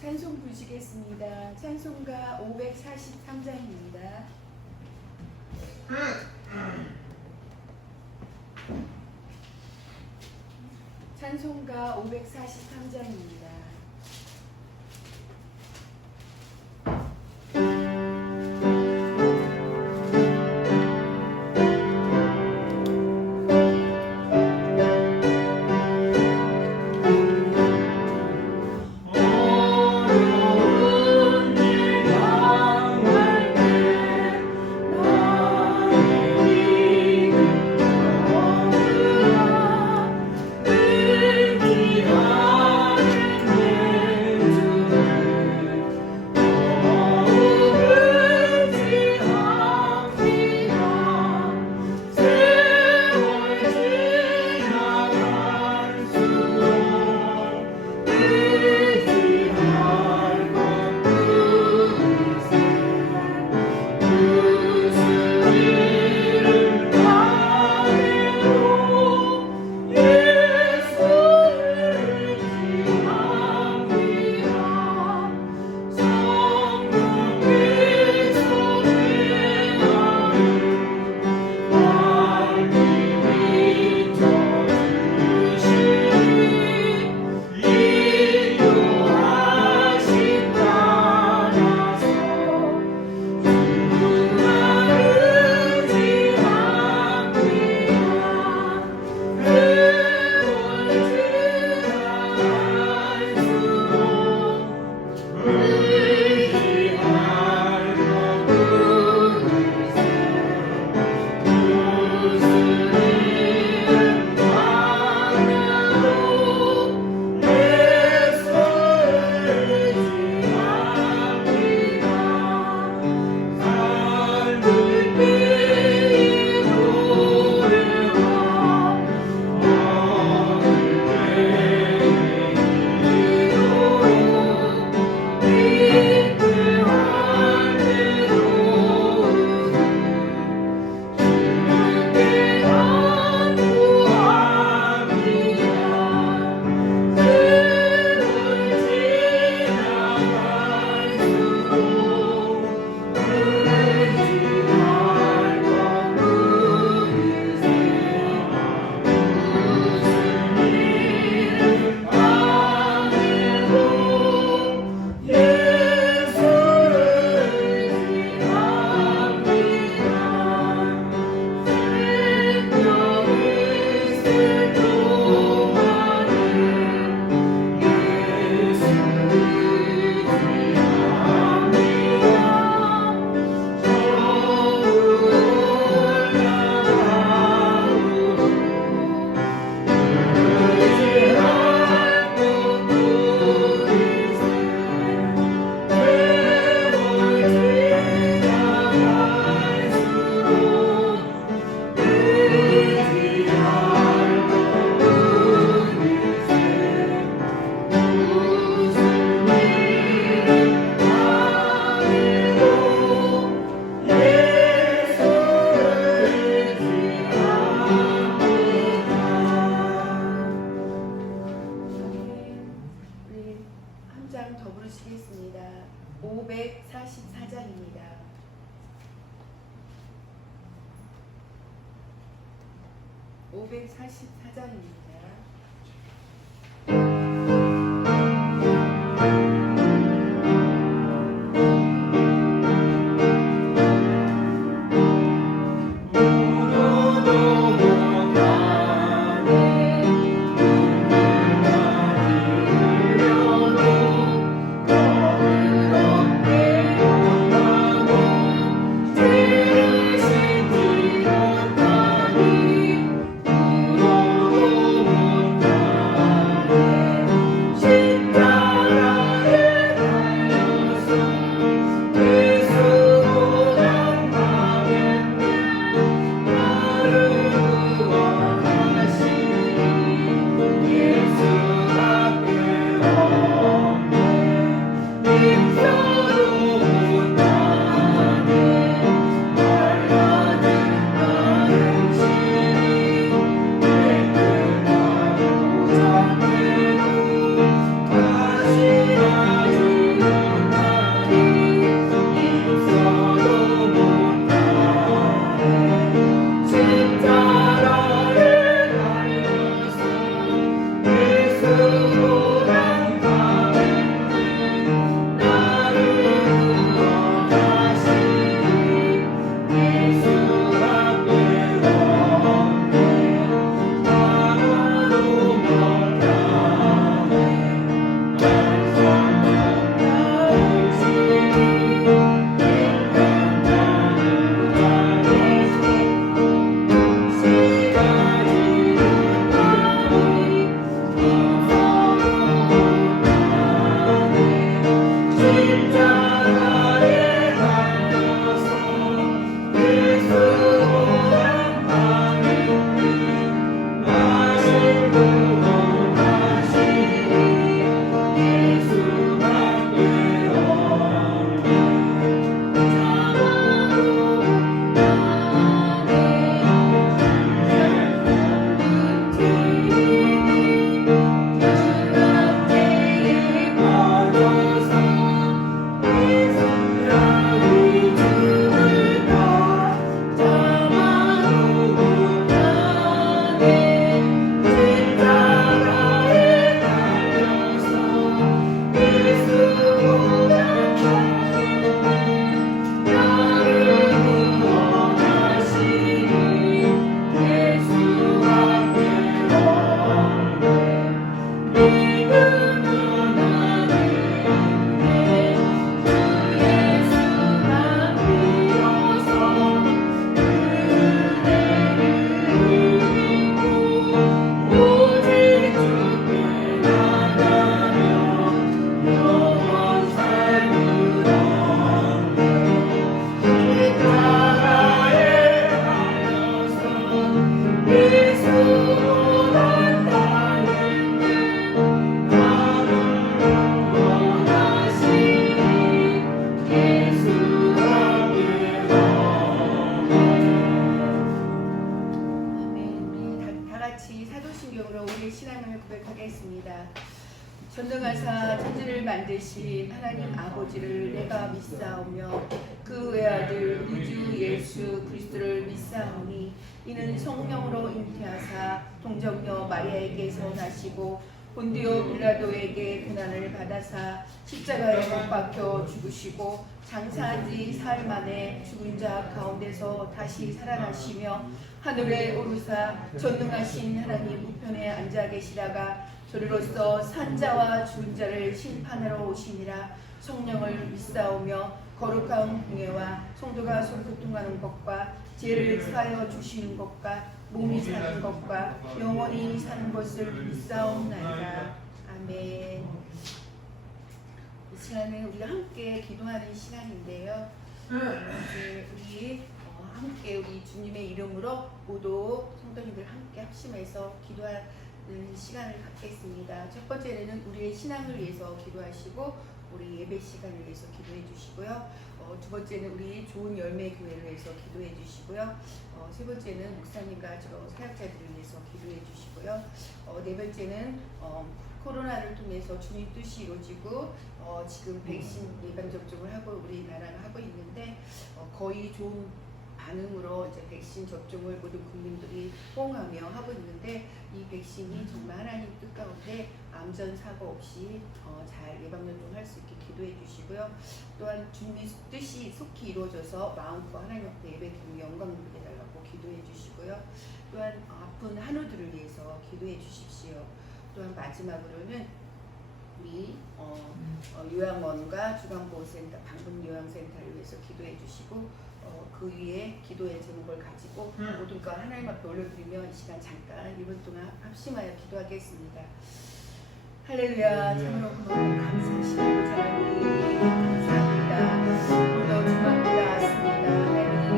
찬송 부르시겠습니다. 찬송가 543장입니다. 찬송가 543장입니다. 더 부르시겠습니다. 544장입니다. 544장입니다. Oh 믿습니다. 전능하사 천지를 만드신 하나님 아버지를 내가 믿사오며 그 외아들 우리 주 예수 그리스도를 믿사오니 이는 성령으로 잉태하사 동정녀 마리아에게서 나시고 본디오 빌라도에게 고난을 받아사 십자가에 못 박혀 죽으시고 장사한 지 사흘 만에 죽은 자 가운데서 다시 살아나시며 하늘에 오르사 전능하신 하나님 우편에 앉아 계시다가 저리로서 산자와 죽은 자를 심판하러 오시니라. 성령을 믿사오며 거룩한 공예와 성도가 소교통하는 것과 죄를 사하여 주시는 것과 몸이 사는 것과 영원히 사는 것을 믿사옵나이다. 아멘. 이 시간은 우리가 함께 기도하는 시간인데요. 우리 함께 우리 주님의 이름으로 모두 성도님들 함께 합심해서 기도하는 시간을 갖겠습니다. 첫 번째는 우리의 신앙을 위해서 기도하시고 우리 예배 시간을 위해서 기도해 주시고요. 두 번째는 우리 좋은 열매 교회를 위해서 기도해 주시고요. 세 번째는 목사님과 저 사역자들을 위해서 기도해 주시고요. 네 번째는 코로나를 통해서 주님 뜻이 이루어지고 지금 백신 예방 접종을 하고 우리나라가 하고 있는데 거의 좋은 반응으로 이제 백신 접종을 모든 국민들이 호응하며 하고 있는데 이 백신이 정말 하나님 뜻 가운데 암전 사고 없이 잘 예방 접종할 수 있게 기도해 주시고요. 또한 주님의 뜻이 속히 이루어져서 마음껏 하나님 앞에 예배드리며 영광을 드리달라고 기도해 주시고요. 또한 아픈 한우들을 위해서 기도해 주십시오. 또한 마지막으로는 우리 요양원과 주간보호센터, 방문요양센터를 위해서 기도해 주시고 그 위에 기도의 제목을 가지고 모든 것 하나님 앞에 올려드리며 이 시간 잠깐 1분 동안 합심하여 기도하겠습니다. 할렐루야. 참으로 감사하시고 하나님 감사합니다. 오늘 주님께 왔습니다. 하나님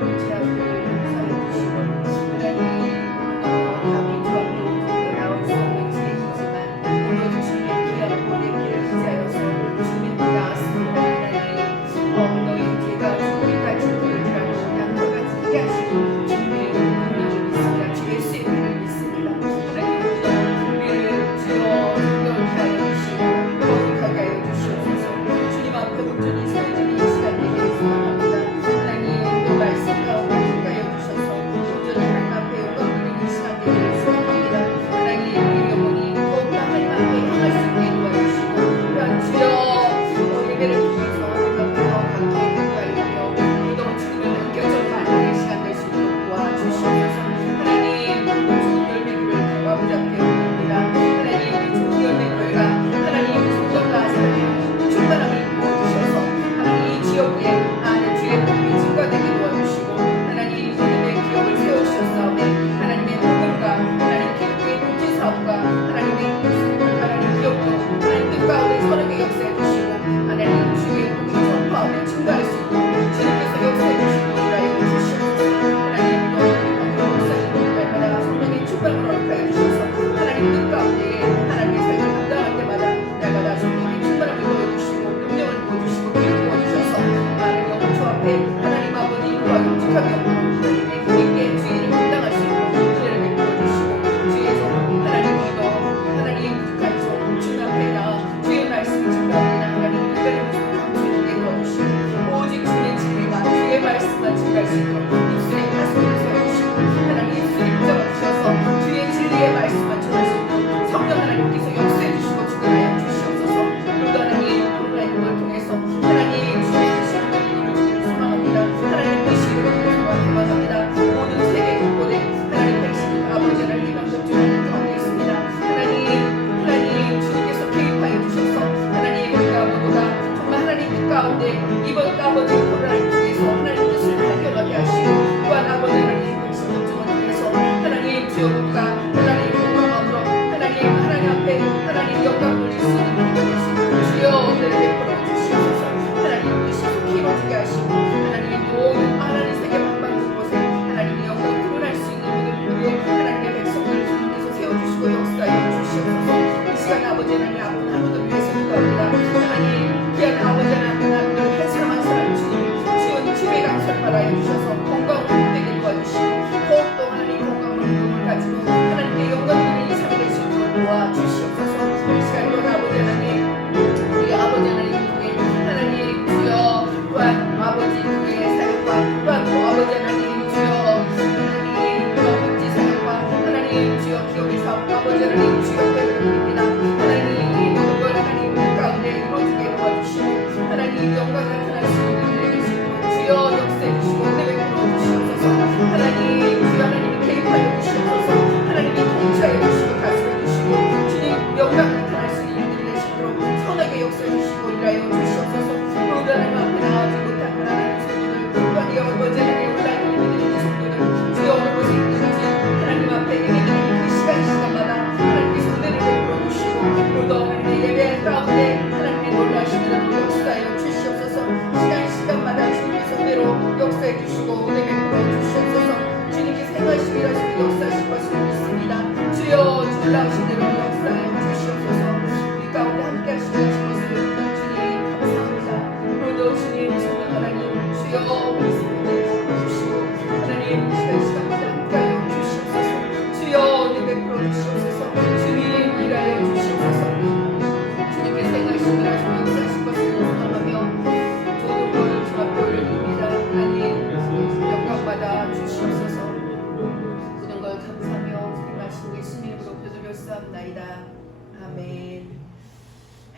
우리 제약들을 용서해 주시고 하나님 감히 주 앞에 나올 수 없는 지혜이지만 오늘 주님의 귀한 본의 길을 기사여서 주님께 나왔습니다. 하나님 너희 죄가 우리가 지도를 들어가고 양보가 지게 하시고 주님의 능력을 믿습니다. 주 예수의 이름을 믿습니다. 하나님 우리를 주여 능력을 하여 주시고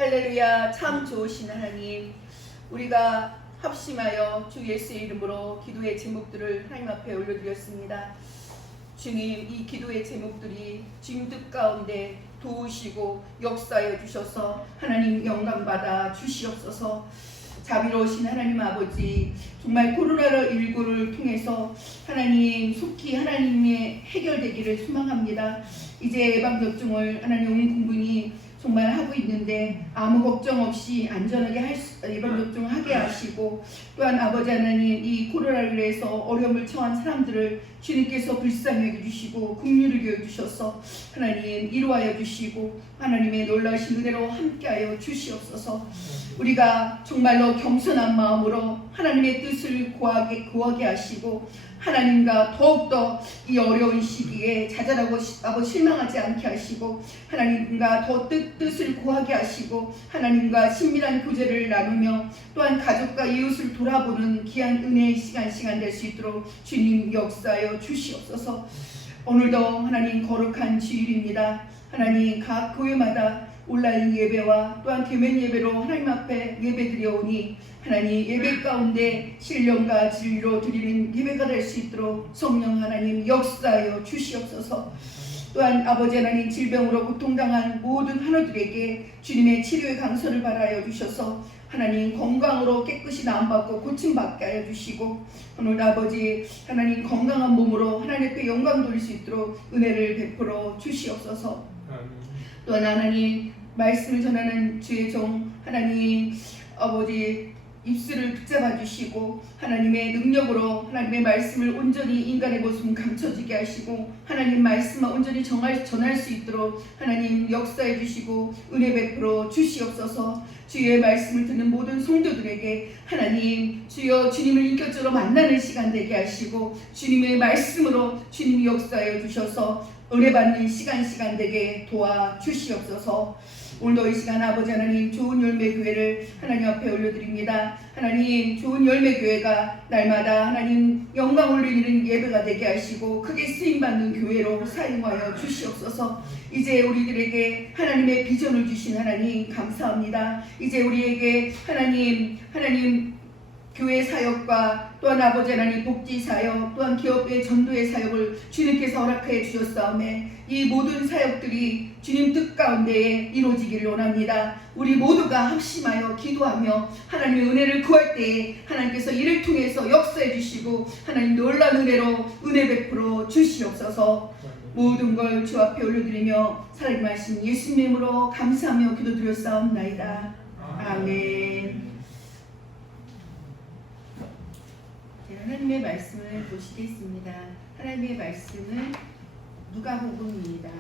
할렐루야. 참 좋으신 하나님, 우리가 합심하여 주 예수의 이름으로 기도의 제목들을 하나님 앞에 올려드렸습니다. 주님, 이 기도의 제목들이 주님 뜻 가운데 도우시고 역사해 주셔서 하나님 영광받아 주시옵소서. 자비로우신 하나님 아버지, 정말 코로나19를 통해서 하나님 속히 하나님의 해결되기를 소망합니다. 이제 예방접종을 하나님 온 국민이 정말 하고 있는데 아무 걱정 없이 안전하게 예방접종 하게 하시고, 또한 아버지 하나님, 이 코로나로 인해서 어려움을 처한 사람들을 주님께서 불쌍히 여겨주시고 긍휼을 여겨주셔서 하나님 이루하여 주시고 하나님의 놀라우신 은혜로 함께하여 주시옵소서. 우리가 정말로 겸손한 마음으로 하나님의 뜻을 구하게 하시고 하나님과 더욱더 이 어려운 시기에 좌절하고 실망하지 않게 하시고 하나님과 더 뜻을 구하게 하시고 하나님과 친밀한 교제를 나누며 또한 가족과 이웃을 돌아보는 귀한 은혜의 시간 될 수 있도록 주님 역사하여 주시옵소서. 오늘도 하나님 거룩한 주일입니다. 하나님 각 교회마다 온라인 예배와 또한 대면 예배로 하나님 앞에 예배드려오니 하나님 예배 가운데 신령과 진리로 드리는 예배가 될 수 있도록 성령 하나님 역사하여 주시옵소서. 또한 아버지 하나님, 질병으로 고통당한 모든 환우들에게 주님의 치료의 강선을 바라여 주셔서 하나님 건강으로 깨끗이 나음받고 고침받게 하여 주시고, 오늘 아버지 하나님 건강한 몸으로 하나님 앞에 영광 돌릴 수 있도록 은혜를 베풀어 주시옵소서. 또한 하나님 말씀을 전하는 주의 종 하나님 아버지 입술을 붙잡아 주시고 하나님의 능력으로 하나님의 말씀을 온전히 인간의 모습은 감춰지게 하시고 하나님 말씀만 온전히 전할 수 있도록 하나님 역사해 주시고 은혜 베풀어 주시옵소서. 주의 말씀을 듣는 모든 성도들에게 하나님 주여 주님을 인격적으로 만나는 시간 되게 하시고 주님의 말씀으로 주님이 역사해 주셔서 은혜 받는 시간 되게 도와 주시옵소서. 오늘도 이 시간 아버지 하나님 좋은 열매 교회를 하나님 앞에 올려드립니다. 하나님 좋은 열매 교회가 날마다 하나님 영광 올리는 예배가 되게 하시고 크게 쓰임받는 교회로 사용하여 주시옵소서. 이제 우리들에게 하나님의 비전을 주신 하나님 감사합니다. 이제 우리에게 하나님 교회 사역과 또한 아버지 하나님 복지 사역 또한 기업의 전도의 사역을 주님께서 허락해 주셨사오매 이 모든 사역들이 주님 뜻 가운데 이루어지기를 원합니다. 우리 모두가 합심하여 기도하며 하나님의 은혜를 구할 때에 하나님께서 이를 통해서 역사해 주시고 하나님 놀라운 은혜로 은혜 베풀어 주시옵소서. 모든 걸 주 앞에 올려드리며 살아계신 말씀 예수님의 이름으로 감사하며 기도드렸사옵나이다. 아멘. 하나님의 말씀을 보시겠습니다. 하나님의 말씀은 누가복음입니다.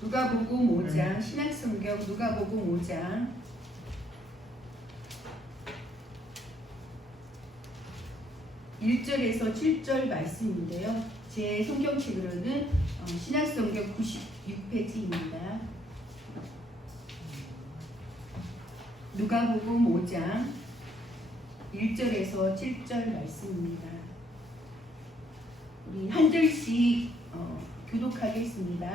누가복음 5장, 신약성경 누가복음 5장 1절에서 7절 말씀인데요. 제 성경책으로는 신약성경 96페이지입니다. 누가복음 5장 1절에서 7절 말씀입니다. 우리 한 절씩 교독하겠습니다.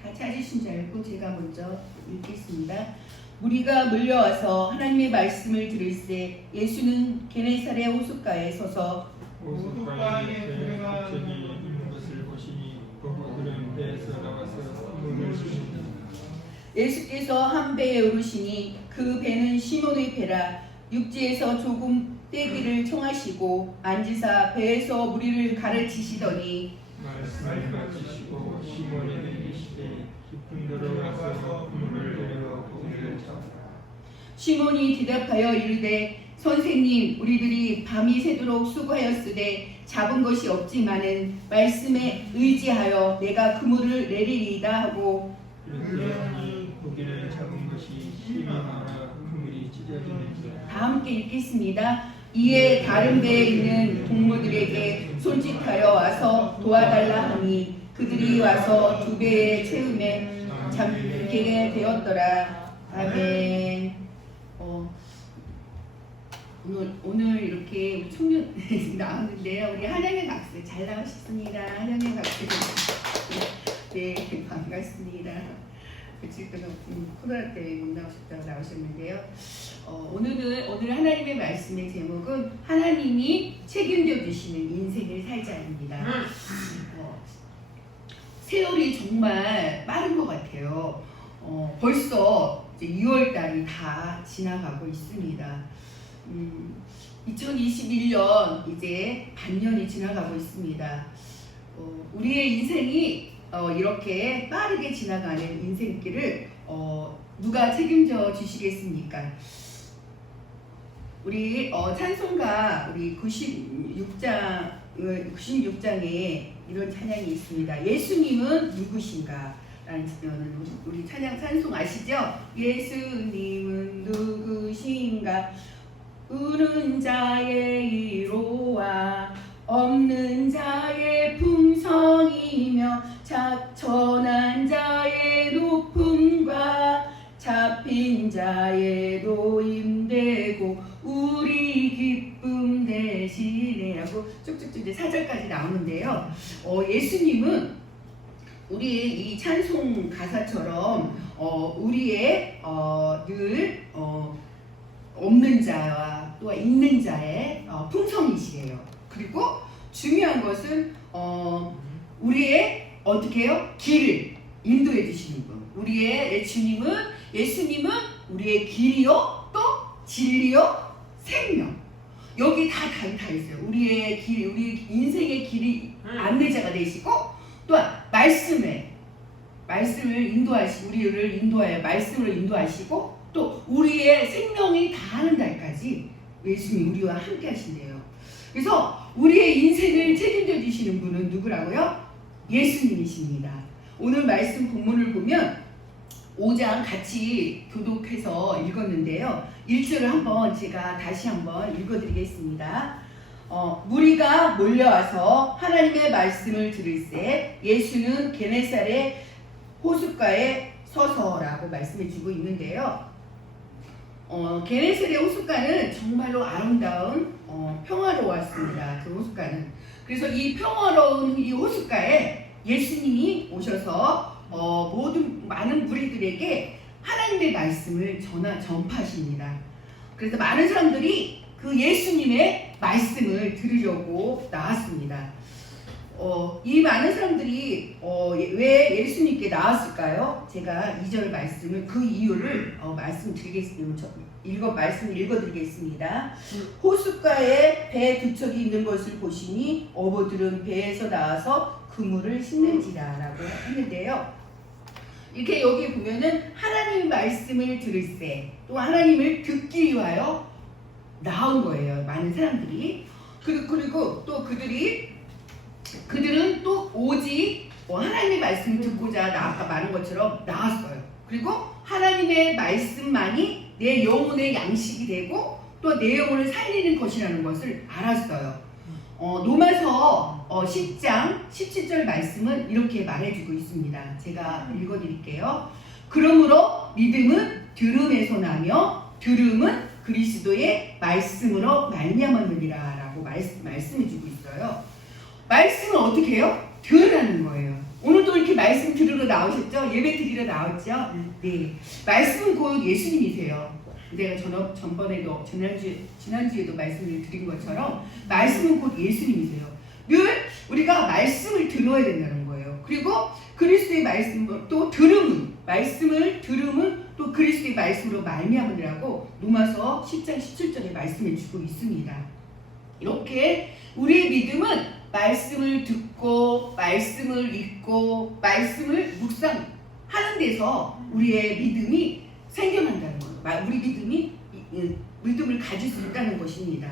다 찾으신 줄 알고 제가 먼저 읽겠습니다. 무리가 몰려와서 하나님의 말씀을 들을새 예수는 게네사렛 호숫가에 서서 호숫가에 그가 있는 것을 보시니 그들은 배에서 나와서 물을 주시니 예수께서 한 배에 오르시니 그 배는 시몬의 배라. 육지에서 조금 떼기를 청하시고 앉으사 배에서 무리를 가르치시더니 말씀을 마치시고 시몬에게 이르시되 깊은 데로 가서 물을 내려 고기를 잡으라. 시몬이 대답하여 이르되 선생님, 우리들이 밤이 새도록 수고하였으되 잡은 것이 없지만은 말씀에 의지하여 내가 그물을 내리리이다 하고 그러니 고기를 잡은 것이 힘이 많아 그물이 찢어지는지. 다 함께 읽겠습니다. 이에 다른 배에 있는 동무들에게 손짓하여 와서 도와달라 하니 그들이 와서 두 배에 채우매 잠기게 되었더라. 아멘. 오늘 이렇게 우리 청년 나왔는데요. 우리 한양의 박수 잘 나오셨습니다. 한양의 박수. 네, 반갑습니다. 며칠 동안 코로나 때문에 못 나오셨다고 나오셨는데요. 오늘 하나님의 말씀의 제목은 하나님이 책임져 주시는 인생을 살자입니다. 세월이 정말 빠른 것 같아요. 벌써 이제 2월 달이 다 지나가고 있습니다. 2021년 이제 반년이 지나가고 있습니다. 우리의 인생이 이렇게 빠르게 지나가는 인생길을 누가 책임져 주시겠습니까? 우리 찬송가 우리 96장에 이런 찬양이 있습니다. 예수님은 누구신가? 라는 우리 찬송 아시죠? 예수님은 누구신가? 우는 자의 위로와 없는 자의 풍성이며 전한 자의 높음과 잡힌 자의 노임되고 우리 기쁨 대신에 라고 쭉쭉쭉 이제 4절까지 나오는데요. 예수님은 우리의 이 찬송 가사처럼 우리의 늘 없는 자와 또 있는 자의 풍성이시래요. 그리고 중요한 것은 우리의 어떻게 해요? 길을 인도해 주시는 분. 우리의 예수님은 우리의 길이요, 또 진리요, 생명. 여기 다 있어요. 우리의 길, 우리 인생의 길이 안내자가 되시고 또한 말씀을 인도하시고 우리를 인도하여 말씀으로 인도하시고 또 우리의 생명이 다하는 날까지 예수님이 우리와 함께 하신대요. 그래서 우리의 인생을 책임져 주시는 분은 누구라고요? 예수님이십니다. 오늘 말씀 본문을 보면 5장 같이 교독해서 읽었는데요. 1절을 한번 제가 다시 한번 읽어드리겠습니다. 무리가 몰려와서 하나님의 말씀을 들을새 예수는 게네사렛 호숫가에 서서라고 말씀해주고 있는데요. 게네사렛 호숫가는 정말로 아름다운 평화로웠습니다. 그 호숫가는. 그래서 이 평화로운 이 호숫가에 예수님이 오셔서 많은 무리들에게 하나님의 말씀을 전파하십니다. 그래서 많은 사람들이 그 예수님의 말씀을 들으려고 나왔습니다. 이 많은 사람들이 왜 예수님께 나왔을까요? 제가 2절 말씀을 그 이유를 말씀을 읽어드리겠습니다. 호숫가에 배 두 척이 있는 것을 보시니 어부들은 배에서 나와서 그물을 씻는지라 라고 했는데요. 이렇게 여기 보면은 하나님의 말씀을 들을새 또 하나님을 듣기 위하여 나온 거예요. 많은 사람들이. 그리고 또 그들은 또 오직 하나님의 말씀을 듣고자 아까 말한 것처럼 나왔어요. 그리고 하나님의 말씀만이 내 영혼의 양식이 되고 또 내 영혼을 살리는 것이라는 것을 알았어요. 로마서 10장 17절 말씀은 이렇게 말해주고 있습니다. 제가 읽어드릴게요. 그러므로 믿음은 들음에서 나며 들음은 그리스도의 말씀으로 말미암았느니라 라고 말씀해주고 있어요. 말씀은 어떻게 해요? 들으라는 거예요. 오늘도 이렇게 말씀 들으러 나오셨죠? 예배 드리러 나왔죠? 네. 말씀은 곧 예수님이세요. 내가 전번에도 지난주에도 말씀을 드린 것처럼 말씀은 곧 예수님이세요. 늘 우리가 말씀을 들어야 된다는 거예요. 그리고 그리스도의 말씀 또 말씀을 들음은 또 그리스도의 말씀으로 말미암으리라고 로마서 10장 17절에 말씀해 주고 있습니다. 이렇게 우리의 믿음은 말씀을 듣고 말씀을 읽고 말씀을 묵상하는 데서 우리의 믿음이 생겨난다는 거예요. 우리 믿음을 가질 수 있다는 것입니다.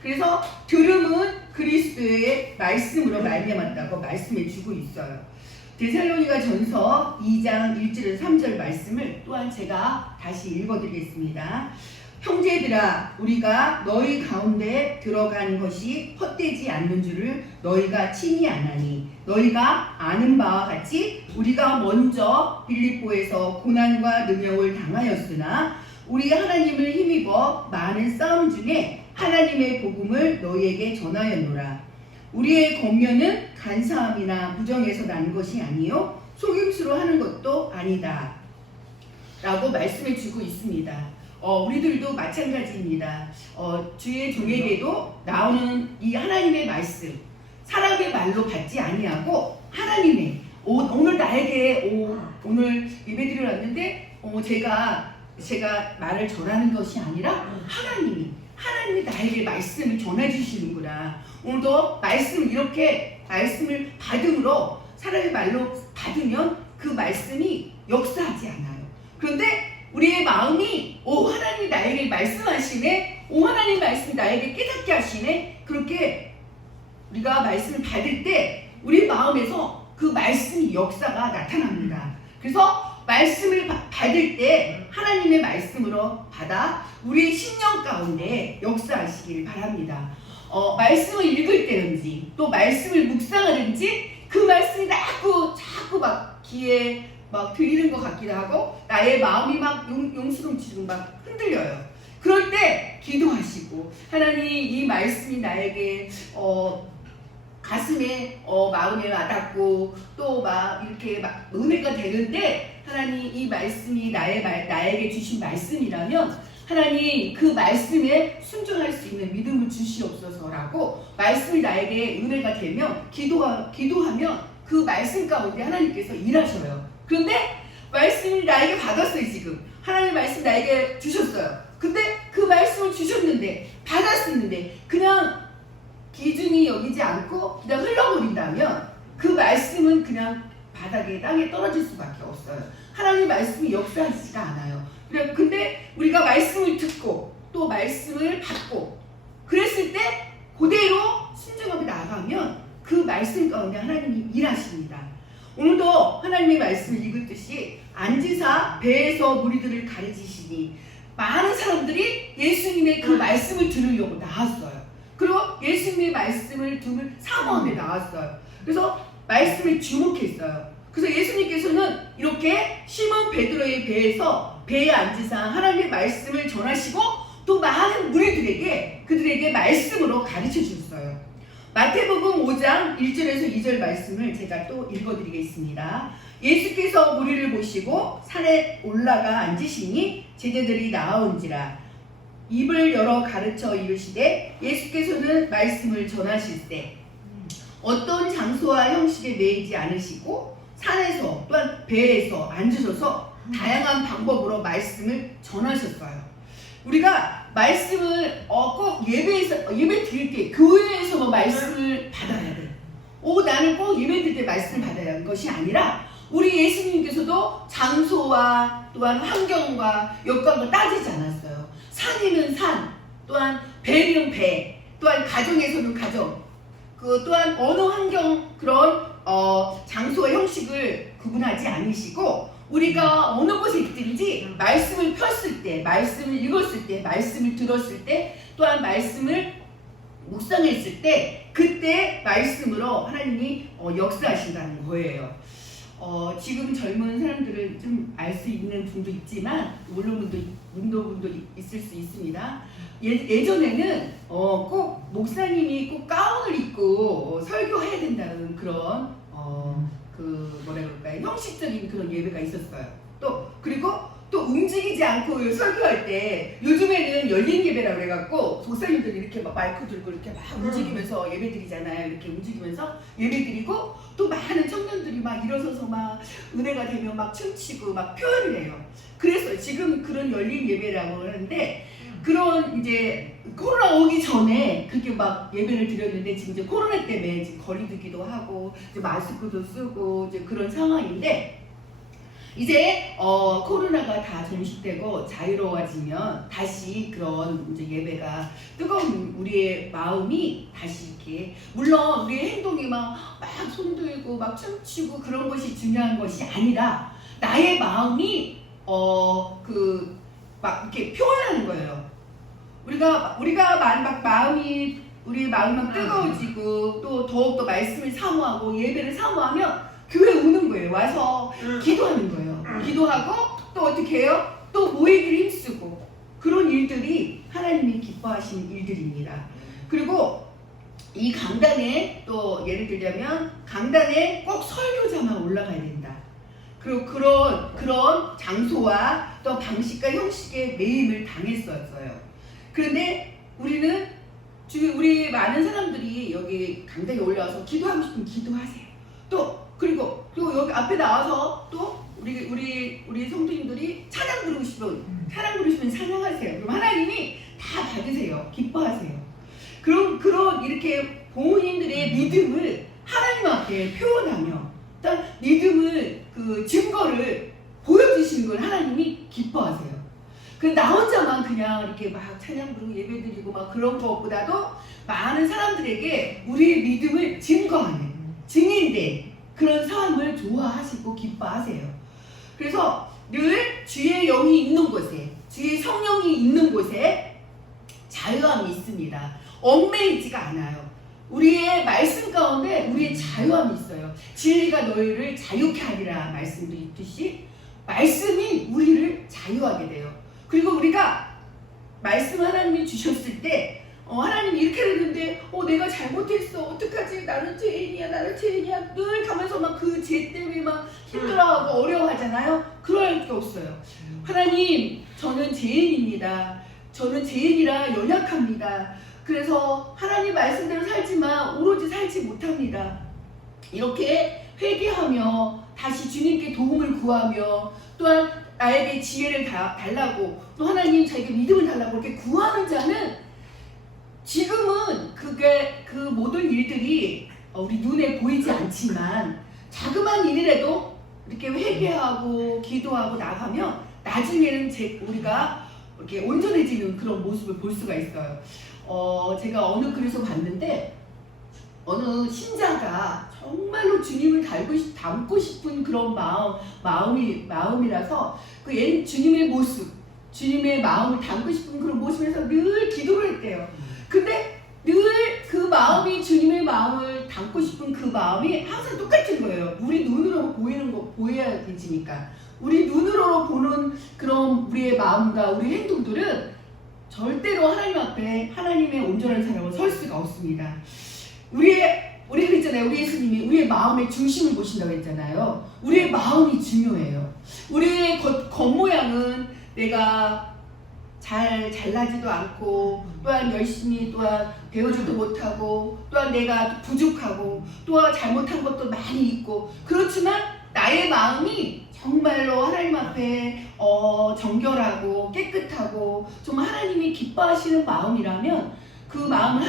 그래서 들음은 그리스도의 말씀으로 말미암았다고 말씀해 주고 있어요. 데살로니가 전서 2장 1절에서 3절 말씀을 또한 제가 다시 읽어드리겠습니다. 형제들아 우리가 너희 가운데 들어간 것이 헛되지 않는 줄을 너희가 친히 아나니 너희가 아는 바와 같이 우리가 먼저 빌립보에서 고난과 능욕을 당하였으나 우리 하나님을 힘입어 많은 싸움 중에 하나님의 복음을 너희에게 전하였노라. 우리의 권면은 간사함이나 부정에서 난 것이 아니요 속임수로 하는 것도 아니다 라고 말씀을 주고 있습니다. 우리들도 마찬가지입니다. 주의 종에게도 나오는 이 하나님의 말씀, 사람의 말로 받지 아니하고 하나님의 오늘 나에게 오늘 예배드리러 왔는데 제가 말을 전하는 것이 아니라 하나님이 나에게 말씀을 전해주시는구나. 오늘도 이렇게 말씀을 받음으로 사람의 말로 받으면 그 말씀이 역사하지 않아요. 그런데 우리의 마음이 하나님이 나에게 말씀하시네, 하나님 말씀이 나에게 깨닫게 하시네, 그렇게 우리가 말씀을 받을 때 우리 마음에서 그 말씀이 역사가 나타납니다. 그래서 말씀을 받을 때 하나님의 말씀으로 받아 우리의 심령 가운데 역사하시길 바랍니다. 말씀을 읽을 때든지 또 말씀을 묵상하든지 그 말씀이 자꾸 막 귀에 막 들리는 것 같기도 하고 나의 마음이 막 용수렁치고 막 흔들려요. 그럴 때 기도하시고 하나님 이 말씀이 나에게 가슴에 마음에 와닿고 또 막 이렇게 막 은혜가 되는데 하나님 이 말씀이 나에게 주신 말씀이라면 하나님 그 말씀에 순종할 수 있는 믿음을 주시옵소서라고 말씀이 나에게 은혜가 되면 기도하면 그 말씀 가운데 하나님께서 일하셔요. 그런데 말씀을 나에게 받았어요. 지금 하나님의 말씀 나에게 주셨어요. 근데 그 말씀을 주셨는데 받았었는데 그냥 기준이 여기지 않고 그냥 흘러버린다면 그 말씀은 그냥 바닥에 땅에 떨어질 수밖에 없어요. 하나님의 말씀이 역사하지가 않아요. 근데 우리가 말씀을 듣고 또 말씀을 받고 그랬을 때 그대로 순종하게 나아가면 그 말씀 가운데 하나님이 일하십니다. 오늘도 하나님의 말씀을 읽었듯이 앉으사 배에서 무리들을 가르치시니 많은 사람들이 예수님의 그 말씀을 들으려고 나왔어요. 그리고 예수님의 말씀을 들을 사모함에 나왔어요. 그래서 말씀을 주목했어요. 그래서 예수님께서는 이렇게 시몬 베드로의 배에 앉으사 하나님의 말씀을 전하시고 또 많은 무리들에게 그들에게 말씀으로 가르쳐 주셨어요. 마태복음 5장 1절에서 2절 말씀을 제가 또 읽어드리겠습니다. 예수께서 무리를 모시고 산에 올라가 앉으시니 제자들이 나아온지라. 입을 열어 가르쳐 이르시되 예수께서는 말씀을 전하실 때 어떤 장소와 형식에 매이지 않으시고 산에서 또한 배에서 앉으셔서 다양한 방법으로 말씀을 전하셨어요. 우리가 말씀을 꼭 예배 드릴 때 교회에서 말씀을 받아야 돼. 나는 꼭 예배 드릴 때 말씀을 받아야 하는 것이 아니라 우리 예수님께서도 장소와 또한 환경과 여건을 따지지 않았어요. 산이면 산, 또한 배는 배, 또한 가정에서는 가정, 또한 어느 환경 그런 장소와 형식을 구분하지 않으시고 우리가 어느 곳에 있든지 말씀을 폈을 때, 말씀을 읽었을 때, 말씀을 들었을 때, 또한 말씀을 묵상했을 때 그때 말씀으로 하나님이 역사하신다는 거예요. 지금 젊은 사람들은 좀 알 수 있는 분도 있지만 모르는 분도 있을 수 있습니다. 예전에는 꼭 목사님이 꼭 가운을 입고 설교해야 된다는 그런 형식적인 그런 예배가 있었어요. 그리고 또 움직이지 않고 설교할 때 요즘에는 열린 예배라고 해갖고 목사님들이 이렇게 막 마이크 들고 이렇게 막 움직이면서 예배 드리잖아요. 이렇게 움직이면서 예배 드리고 또 많은 청년들이 막 일어서서 막 은혜가 되면 막 춤추고 막 표현을 해요. 그래서 지금 그런 열린 예배라고 하는데 그런 이제 코로나 오기 전에 그렇게 막 예배를 드렸는데 지금 이제 코로나 때문에 지금 거리두기도 하고 이제 마스크도 쓰고 이제 그런 상황인데 이제 코로나가 다 종식되고 자유로워지면 다시 그런 이제 예배가 뜨거운 우리의 마음이 다시 이렇게 물론 우리의 행동이 막 손 들고 막 춤추고 그런 것이 중요한 것이 아니라 나의 마음이 막 이렇게 표현하는 거예요. 우리가 막 마음이 우리의 마음이 막 뜨거워지고 또 더욱더 말씀을 사모하고 예배를 사모하면 교회 오는 거예요. 와서 기도하는 거예요. 기도하고 또 어떻게 해요? 또 모이기를 힘쓰고 그런 일들이 하나님이 기뻐하시는 일들입니다. 그리고 이 강단에 또 예를 들자면 강단에 꼭 설교자만 올라가야 된다. 그리고 그런 장소와 또 방식과 형식에 매임을 당했었어요. 그런데 우리 많은 사람들이 여기 강단에 올라와서 기도하고 싶으면 기도하세요. 또 그리고 여기 앞에 나와서 또 우리 성도님들이 찬양 부르시면 찬양하세요. 그럼 하나님이 다 받으세요. 기뻐하세요. 그런 이렇게 본인들의 믿음을 하나님 앞에 표현하며 일단 믿음을 그 증거를 보여주시는 걸 하나님이 기뻐하세요. 나 혼자만 그냥 이렇게 막 찬양 부르고 예배드리고 막 그런 것보다도 많은 사람들에게 우리의 믿음을 증거하는 증인된 그런 삶을 좋아하시고 기뻐하세요. 그래서 늘 주의 영이 있는 곳에, 주의 성령이 있는 곳에 자유함이 있습니다. 얽매이지가 않아요. 우리의 말씀 가운데 우리의 자유함이 있어요. 진리가 너희를 자유케 하리라 말씀도 있듯이 말씀이 우리를 자유하게 돼요. 그리고 우리가 말씀 하나님이 주셨을 때 하나님이 이렇게 그러는데 내가 잘못했어. 어떡하지? 나는 죄인이야. 늘 가면서 막 그 죄 때문에 막 힘들어하고 어려워하잖아요. 그럴 게 없어요. 하나님, 저는 죄인입니다. 저는 죄인이라 연약합니다. 그래서 하나님 말씀대로 살지만 오로지 살지 못합니다. 이렇게 회개하며 다시 주님께 도움을 구하며 또한 나에게 지혜를 달라고 또 하나님 자에게 믿음을 달라고 이렇게 구하는 자는 지금은 그 모든 일들이 우리 눈에 보이지 않지만 자그마한 일이라도 이렇게 회개하고 기도하고 나가면 나중에는 우리가 이렇게 온전해지는 그런 모습을 볼 수가 있어요. 제가 어느 글에서 봤는데 어느 신자가 정말로 주님을 닮고 싶은 그런 마음이라서 주님의 모습, 주님의 마음을 담고 싶은 그런 모습에서 늘 기도를 했대요. 근데 늘 그 마음이 주님의 마음을 담고 싶은 그 마음이 항상 똑같은 거예요. 우리 눈으로 보여야 되지니까. 우리 눈으로 보는 그런 우리의 마음과 우리 행동들은 절대로 하나님 앞에 하나님의 온전한 사람으로 설 수가 없습니다. 우리 그랬잖아요. 우리 예수님이 우리의 마음의 중심을 보신다고 했잖아요. 우리의 마음이 중요해요. 우리의 겉모양은 내가 잘나지도 않고 또한 열심히 또한 배우지도 못하고 또한 내가 부족하고 또한 잘못한 것도 많이 있고 그렇지만 나의 마음이 정말로 하나님 앞에 정결하고 깨끗하고 정말 하나님이 기뻐하시는 마음이라면 그 마음은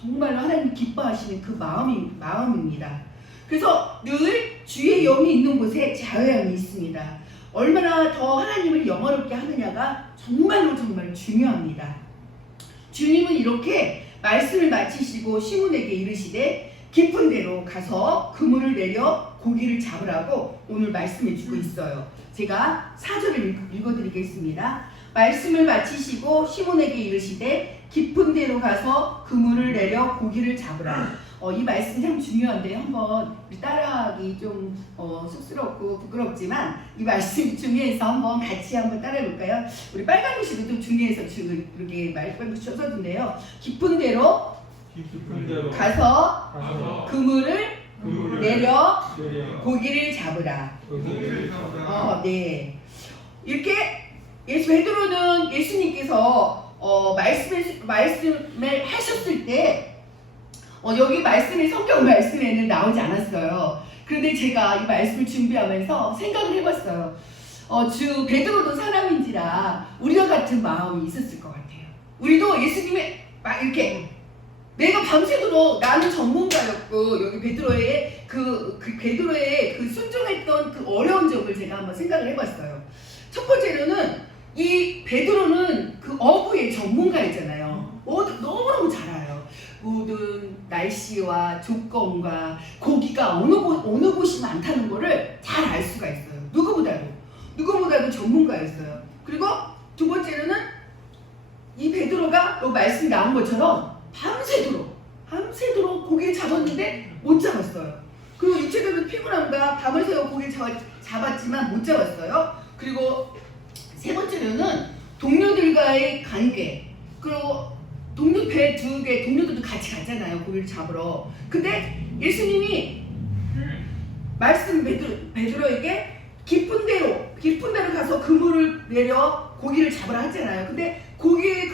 정말로 하나님이 기뻐하시는 그 마음입니다. 그래서 늘 주의 영이 있는 곳에 자유함이 있습니다. 얼마나 더 하나님을 영화롭게 하느냐가 정말 중요합니다. 주님은 이렇게 말씀을 마치시고 시몬에게 이르시되 깊은 데로 가서 그물을 내려 고기를 잡으라고 오늘 말씀해 주고 있어요. 제가 4절을 읽어드리겠습니다. 말씀을 마치시고 시몬에게 이르시되 깊은 데로 가서 그물을 내려 고기를 잡으라. 이 말씀이 참 중요한데 한번 따라하기 좀 쑥스럽고 부끄럽지만 이 말씀 중에서 한번 같이 한번 따라해볼까요? 우리 빨간 글씨도 좀 중요해서 이렇게 빨간 글씨 써줬는데요. 깊은 데로 가서 그물을 내려 고기를 잡으라. 네. 이렇게 베드로는 예수님께서 말씀을 하셨을 때 여기 성경 말씀에는 나오지 않았어요. 그런데 제가 이 말씀을 준비하면서 생각을 해봤어요. 베드로도 사람인지라 우리와 같은 마음이 있었을 것 같아요. 우리도 예수님의 막 이렇게 내가 밤새도록 나는 전문가였고 여기 베드로의 베드로의 순종했던 그 어려운 점을 제가 한번 생각을 해봤어요. 첫 번째로는 이 베드로는 그 어부의 전문가였잖아요. 너무너무 잘 알아요. 모든 날씨와 조건과 고기가 어느 곳이 많다는 거를 잘 알 수가 있어요. 누구보다도 전문가였어요. 그리고 두 번째로는 이 베드로가 말씀이 나온 것처럼 밤새도록 고기를 잡았는데 못 잡았어요. 그리고 육체적인 피곤함과 밤을 새워 고기를 잡았지만 못 잡았어요. 그리고 세 번째로는 동료들과의 관계, 그리고 동료 배 2개 동료들도 같이 갔잖아요. 고기를 잡으러. 근데 예수님이 말씀 베드로에게 깊은 데로 가서 그물을 내려 고기를 잡으라 했잖아요. 근데 고기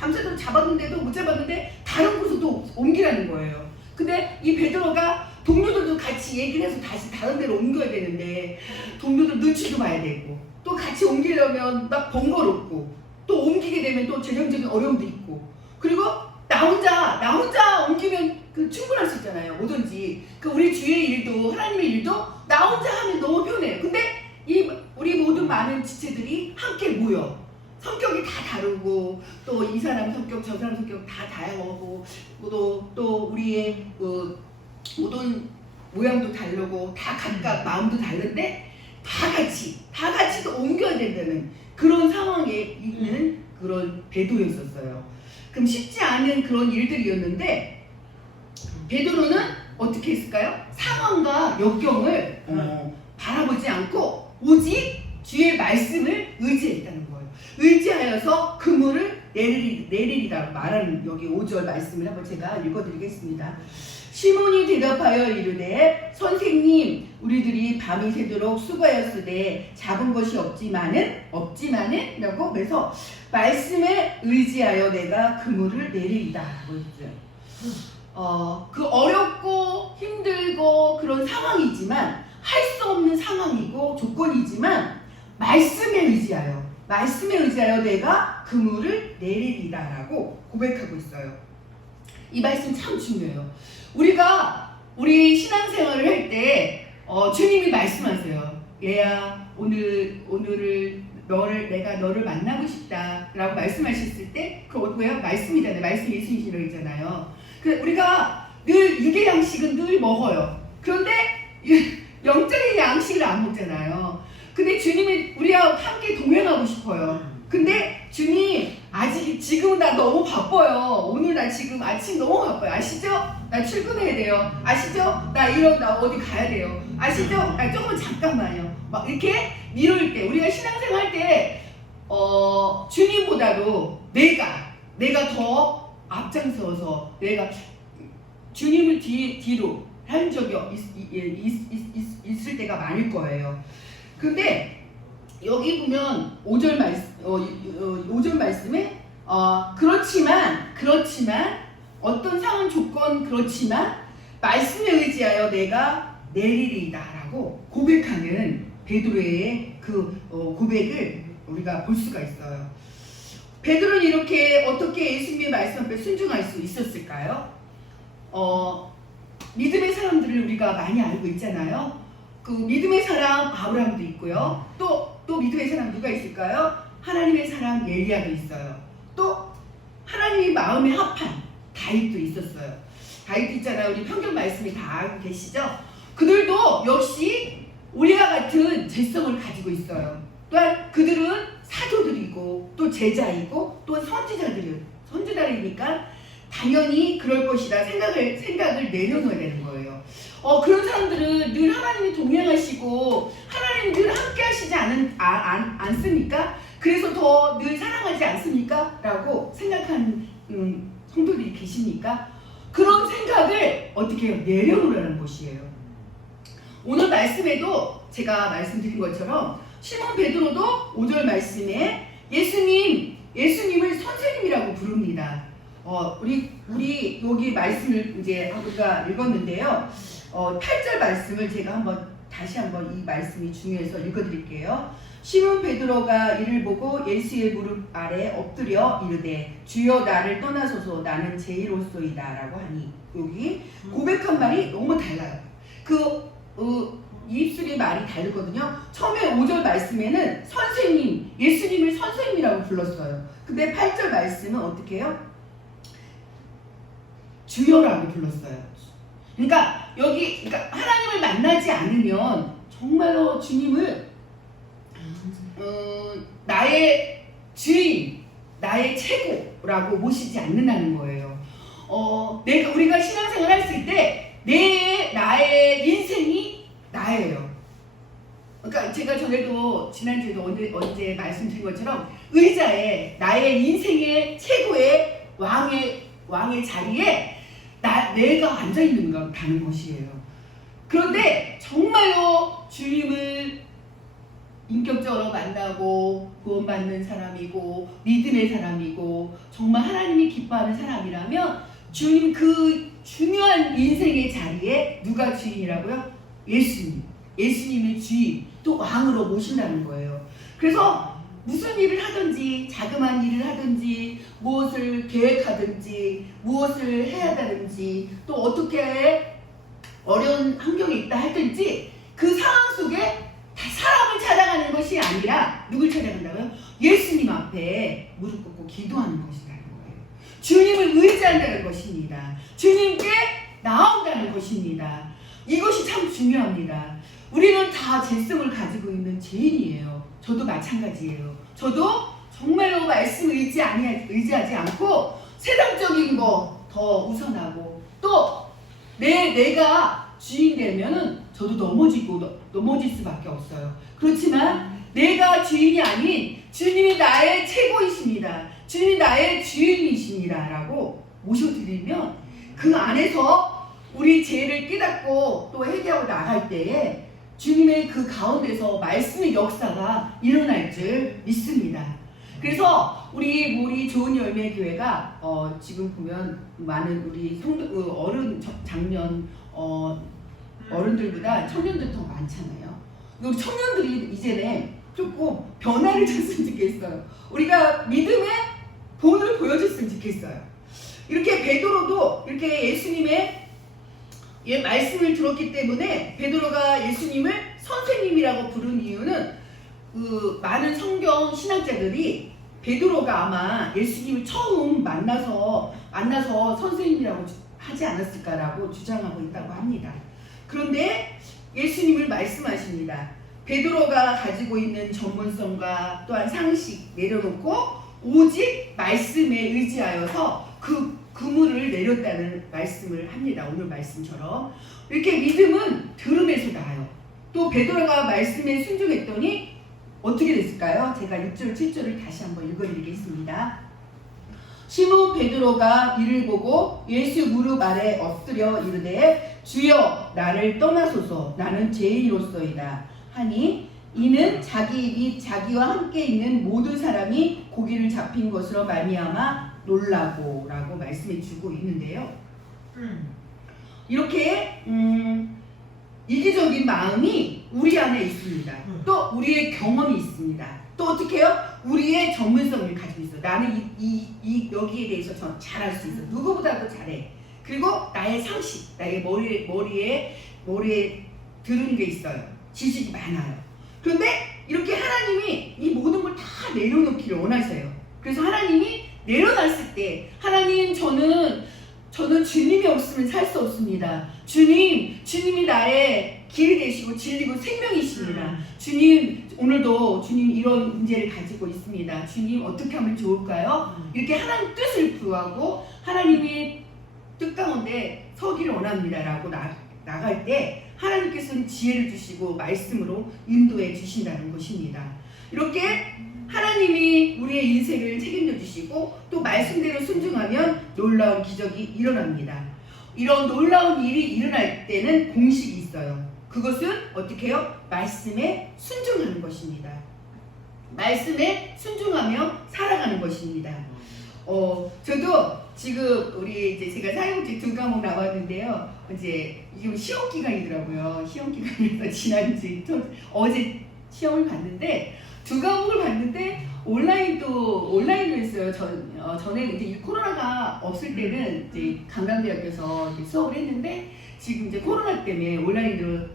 밤새도록 잡았는데도 못 잡았는데 다른 곳으로 또 옮기라는 거예요. 근데 이 베드로가 동료들도 같이 얘기를 해서 다시 다른 데로 옮겨야 되는데 동료들 눈치도 봐야 되고 또 같이 옮기려면 막 번거롭고 또 옮기게 되면 또 재정적인 어려움도 있고 그리고 나 혼자 옮기면 충분할 수 있잖아요. 뭐든지 우리 주의 일도 하나님의 일도 나 혼자 하면 너무 편해요. 근데 우리 모든 많은 지체들이 함께 모여 성격이 다 다르고 또 이 사람 성격 저 사람 성격 다 다양하고 또 우리의 모든 모양도 다르고 다 각각 마음도 다른데 다 같이 또 옮겨야 된다는 그런 상황에 있는 그런 베드로였었어요. 그럼 쉽지 않은 그런 일들이었는데 베드로는 어떻게 했을까요? 상황과 역경을 바라보지 않고 오직 주의 말씀을 의지했다는 거예요. 의지하여서 그물을 내리리라고 말하는 여기 5절 말씀을 한번 제가 읽어드리겠습니다. 시몬이 대답하여 이르되 선생님 우리들이 밤이 새도록 수고하였으되 잡은 것이 없지만은 라고 해서 말씀에 의지하여 내가 그물을 내리리다 라고 했어요. 그 어렵고 힘들고 그런 상황이지만 할 수 없는 상황이고 조건이지만 말씀에 의지하여 내가 그물을 내리리다 라고 고백하고 있어요. 이 말씀 참 중요해요. 우리 신앙생활을 할 때 주님이 말씀하세요. 얘야 오늘을 내가 너를 만나고 싶다 라고 말씀하셨을 때 그거 뭐야? 말씀이잖아요. 말씀 예수님이라고 했잖아요. 우리가 늘 육의 양식은 늘 먹어요. 그런데 영적인 양식을 안 먹잖아요. 근데 주님이 우리와 함께 동행하고 싶어요. 근데 주님 지금은 나 너무 바빠요. 오늘 나 지금 아침 너무 바빠요. 아시죠? 나 출근해야 돼요. 아시죠? 나 어디 가야 돼요. 아시죠? 나 조금 잠깐만요. 막 이렇게 미룰 때 우리가 신앙생활 할 때 주님보다도 내가 더 앞장서서 내가 주님을 뒤로 한 적이 있을 때가 많을 거예요. 근데 여기 보면 5절 말씀에 그렇지만 어떤 상황 조건 그렇지만 말씀에 의지하여 내가 내리리이다 라고 고백하는 베드로의 그 고백을 우리가 볼 수가 있어요. 베드로는 이렇게 어떻게 예수님의 말씀 앞에 순종할 수 있었을까요? 믿음의 사람들을 우리가 많이 알고 있잖아요. 그 믿음의 사람 아브라함도 있고요. 또 믿음의 사람 누가 있을까요? 하나님의 사람 엘리야도 있어요. 또 하나님의 마음에 합한 다윗도 있었어요. 다윗 있잖아요. 우리 성경 말씀이 다 알고 계시죠? 그들도 역시 우리와 같은 죄성을 가지고 있어요. 또한 그들은 사도들이고 또 제자이고 또 선지자이니까 당연히 그럴 것이다 생각을 내려놓아야 되는 거예요. 그런 사람들은 늘 하나님이 동행하시고 하나님 늘 함께 하시지 않습니까? 그래서 더 늘 사랑하지 않습니까? 라고 생각하는 성도들이 계십니까? 그런 생각을 어떻게 해요? 내려놓으라는 것이에요. 오늘 말씀에도 제가 말씀드린 것처럼 시몬 베드로도 5절 말씀에 예수님을 선생님이라고 부릅니다. 우리 여기 말씀을 이제 우리가 읽었는데요. 8절 말씀을 제가 다시 한번 이 말씀이 중요해서 읽어드릴게요. 시몬 베드로가 이를 보고 예수의 무릎 아래 엎드려 이르되 주여 나를 떠나소서 나는 죄인으로소이다 라고 하니 여기 고백한 말이 너무 달라요. 입술의 말이 다르거든요. 처음에 5절 말씀에는 예수님을 선생님이라고 불렀어요. 근데 8절 말씀은 어떻게 해요? 주여라고 불렀어요. 그러니까 하나님을 만나지 않으면 정말로 주님을 나의 주인, 나의 최고라고 모시지 않는다는 거예요. 우리가 신앙생활 했을 때 나의 인생이 나예요. 그러니까 제가 전에도 지난주에도 언제 말씀드린 것처럼 의자에 나의 인생의 최고의 왕의 자리에 내가 앉아 있는다는 것이에요. 그런데 정말로 주님을 인격적으로 만나고 구원받는 사람이고 믿음의 사람이고 정말 하나님이 기뻐하는 사람이라면 주님 그 중요한 인생의 자리에 누가 주인이라고요? 예수님. 예수님의 주인 또 왕으로 모신다는 거예요. 그래서 무슨 일을 하든지 자그마한 일을 하든지 무엇을 계획하든지 무엇을 해야 하든지 또 어떻게 어려운 환경에 있다 하든지 그 상황 속에 사람을 찾아가는 것이 아니라 누굴 찾아간다고요? 예수님 앞에 무릎 꿇고 기도하는 것이라는 거예요. 주님을 의지한다는 것입니다. 주님께 나온다는 것입니다. 이것이 참 중요합니다. 우리는 다 재성을 가지고 있는 죄인이에요. 저도 마찬가지예요. 저도 정말로 말씀 의지하지 않고 세상적인 거 더 우선하고 또 내가 주인 되면은 저도 넘어질 수밖에 없어요. 그렇지만 내가 주인이 아닌 주님이 나의 최고이십니다. 주님이 나의 주인이십니다. 라고 모셔드리면 그 안에서 우리 죄를 깨닫고 또 회개하고 나갈 때에 주님의 그 가운데서 말씀의 역사가 일어날 줄 믿습니다. 그래서 우리 좋은 열매 교회가 지금 보면 많은 우리 어른 장년 어른들보다 청년들 더 많잖아요. 우리 청년들이 이제는 조금 변화를 줬으면 좋겠어요. 우리가 믿음의 본을 보여줬으면 좋겠어요. 이렇게 베드로도 이렇게 예수님의 말씀을 들었기 때문에 베드로가 예수님을 선생님이라고 부른 이유는 그 많은 성경 신학자들이 베드로가 아마 예수님을 처음 만나서 선생님이라고 하지 않았을까라고 주장하고 있다고 합니다. 그런데 예수님을 말씀하십니다. 베드로가 가지고 있는 전문성과 또한 상식 내려놓고 오직 말씀에 의지하여서 그 그물을 내렸다는 말씀을 합니다. 오늘 말씀처럼 이렇게 믿음은 들음에서 나요. 또 베드로가 말씀에 순종했더니 어떻게 됐을까요? 제가 6절 7절을 다시 한번 읽어드리겠습니다. 시몬 베드로가 이를 보고 예수 무릎 아래 엎드려 이르되 주여 나를 떠나소서 나는 죄인으로소이다 하니 이는 자기 및 자기와 함께 있는 모든 사람이 고기를 잡힌 것으로 말미암아 놀라고 라고 말씀해 주고 있는데요. 이렇게 이기적인 마음이 우리 안에 있습니다. 또 우리의 경험이 있습니다. 또 어떻게 해요? 우리의 전문성을 가지고 있어. 나는 여기에 대해서 전 잘할 수 있어. 누구보다도 잘해. 그리고 나의 상식, 나의 머리에 들은 게 있어요. 지식이 많아요. 그런데 이렇게 하나님이 이 모든 걸 다 내려놓기를 원하세요. 그래서 하나님이 내려놨을 때 하나님 저는 주님이 없으면 살 수 없습니다. 주님이 나의 길이 되시고 진리고 생명이십니다. 주님 오늘도 주님 이런 문제를 가지고 있습니다. 주님 어떻게 하면 좋을까요? 이렇게 하나님 뜻을 구하고 하나님의 뜻 가운데 서기를 원합니다 라고 나갈 때 하나님께서는 지혜를 주시고 말씀으로 인도해 주신다는 것입니다. 이렇게 하나님이 우리의 인생을 책임져 주시고 또 말씀대로 순종하면 놀라운 기적이 일어납니다. 이런 놀라운 일이 일어날 때는 공식이 있어요. 그것은 어떻게 해요? 말씀에 순종하는 것입니다. 말씀에 순종하며 살아가는 것입니다. 저도 지금 우리 제가 사회복지 2과목 나왔는데요. 이제 지금 시험 기간이더라고요. 시험 기간에서 어제 시험을 봤는데 2과목을 봤는데 온라인으로 했어요. 전에 이제 코로나가 없을 때는 이제 강남대학교에서 수업을 했는데 지금 이제 코로나 때문에 온라인으로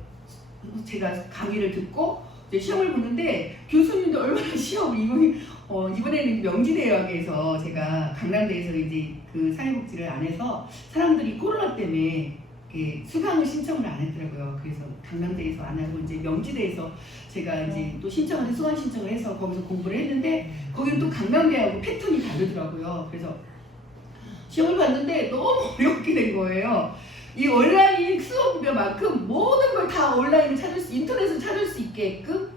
제가 강의를 듣고 이제 시험을 보는데 교수님도 얼마나 이번에는 명지대학에서 제가 강남대에서 이제 그 사회복지를 안 해서 사람들이 코로나 때문에 수강을 신청을 안 했더라고요. 그래서 강남대에서 안 하고 이제 명지대에서 제가 이제 또 수강 신청을 해서 거기서 공부를 했는데 거기는 또 강남대하고 패턴이 다르더라고요. 그래서 시험을 봤는데 너무 어렵게 된 거예요. 이 온라인 수업료만큼 모든 걸 다 온라인에 찾을 수, 인터넷에서 찾을 수 있게끔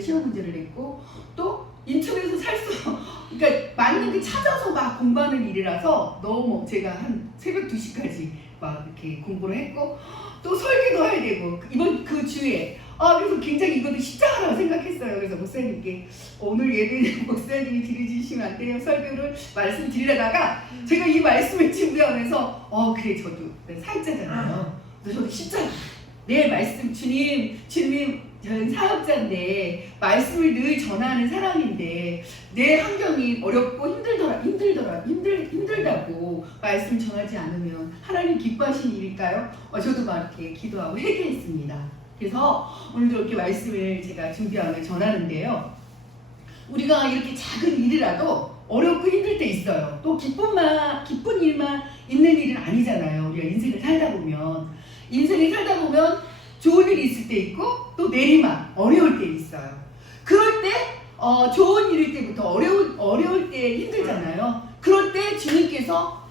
시험 문제를 냈고, 또 인터넷에서 그러니까 맞는 게 찾아서 막 공부하는 일이라서 너무 제가 한 새벽 2시까지 막 이렇게 공부를 했고, 또 설계도 해야 되고, 이번 그 주에 그래서 굉장히 이것도 십자가라고 생각했어요. 그래서 목사님께 오늘 예배는 목사님이 드려주시면 안 돼요? 설교를 말씀드리려다가 제가 이 말씀을 준비하면서 그래 저도 사역자잖아요. 그래서 저도 십자가 내 말씀 주님 저는 사역자인데 말씀을 늘 전하는 사람인데 내 환경이 어렵고 힘들다고 말씀 전하지 않으면 하나님 기뻐하시는 일일까요? 저도 막 이렇게 기도하고 회개했습니다. 그래서 오늘도 이렇게 말씀을 제가 준비하며 전하는데요. 우리가 이렇게 작은 일이라도 어렵고 힘들 때 있어요. 또 기쁜 일만 있는 일은 아니잖아요. 우리가 인생을 살다 보면 좋은 일이 있을 때 있고 또 내리막 어려울 때 있어요. 그럴 때 좋은 일일 때부터 어려울 때 힘들잖아요. 그럴 때 주님께서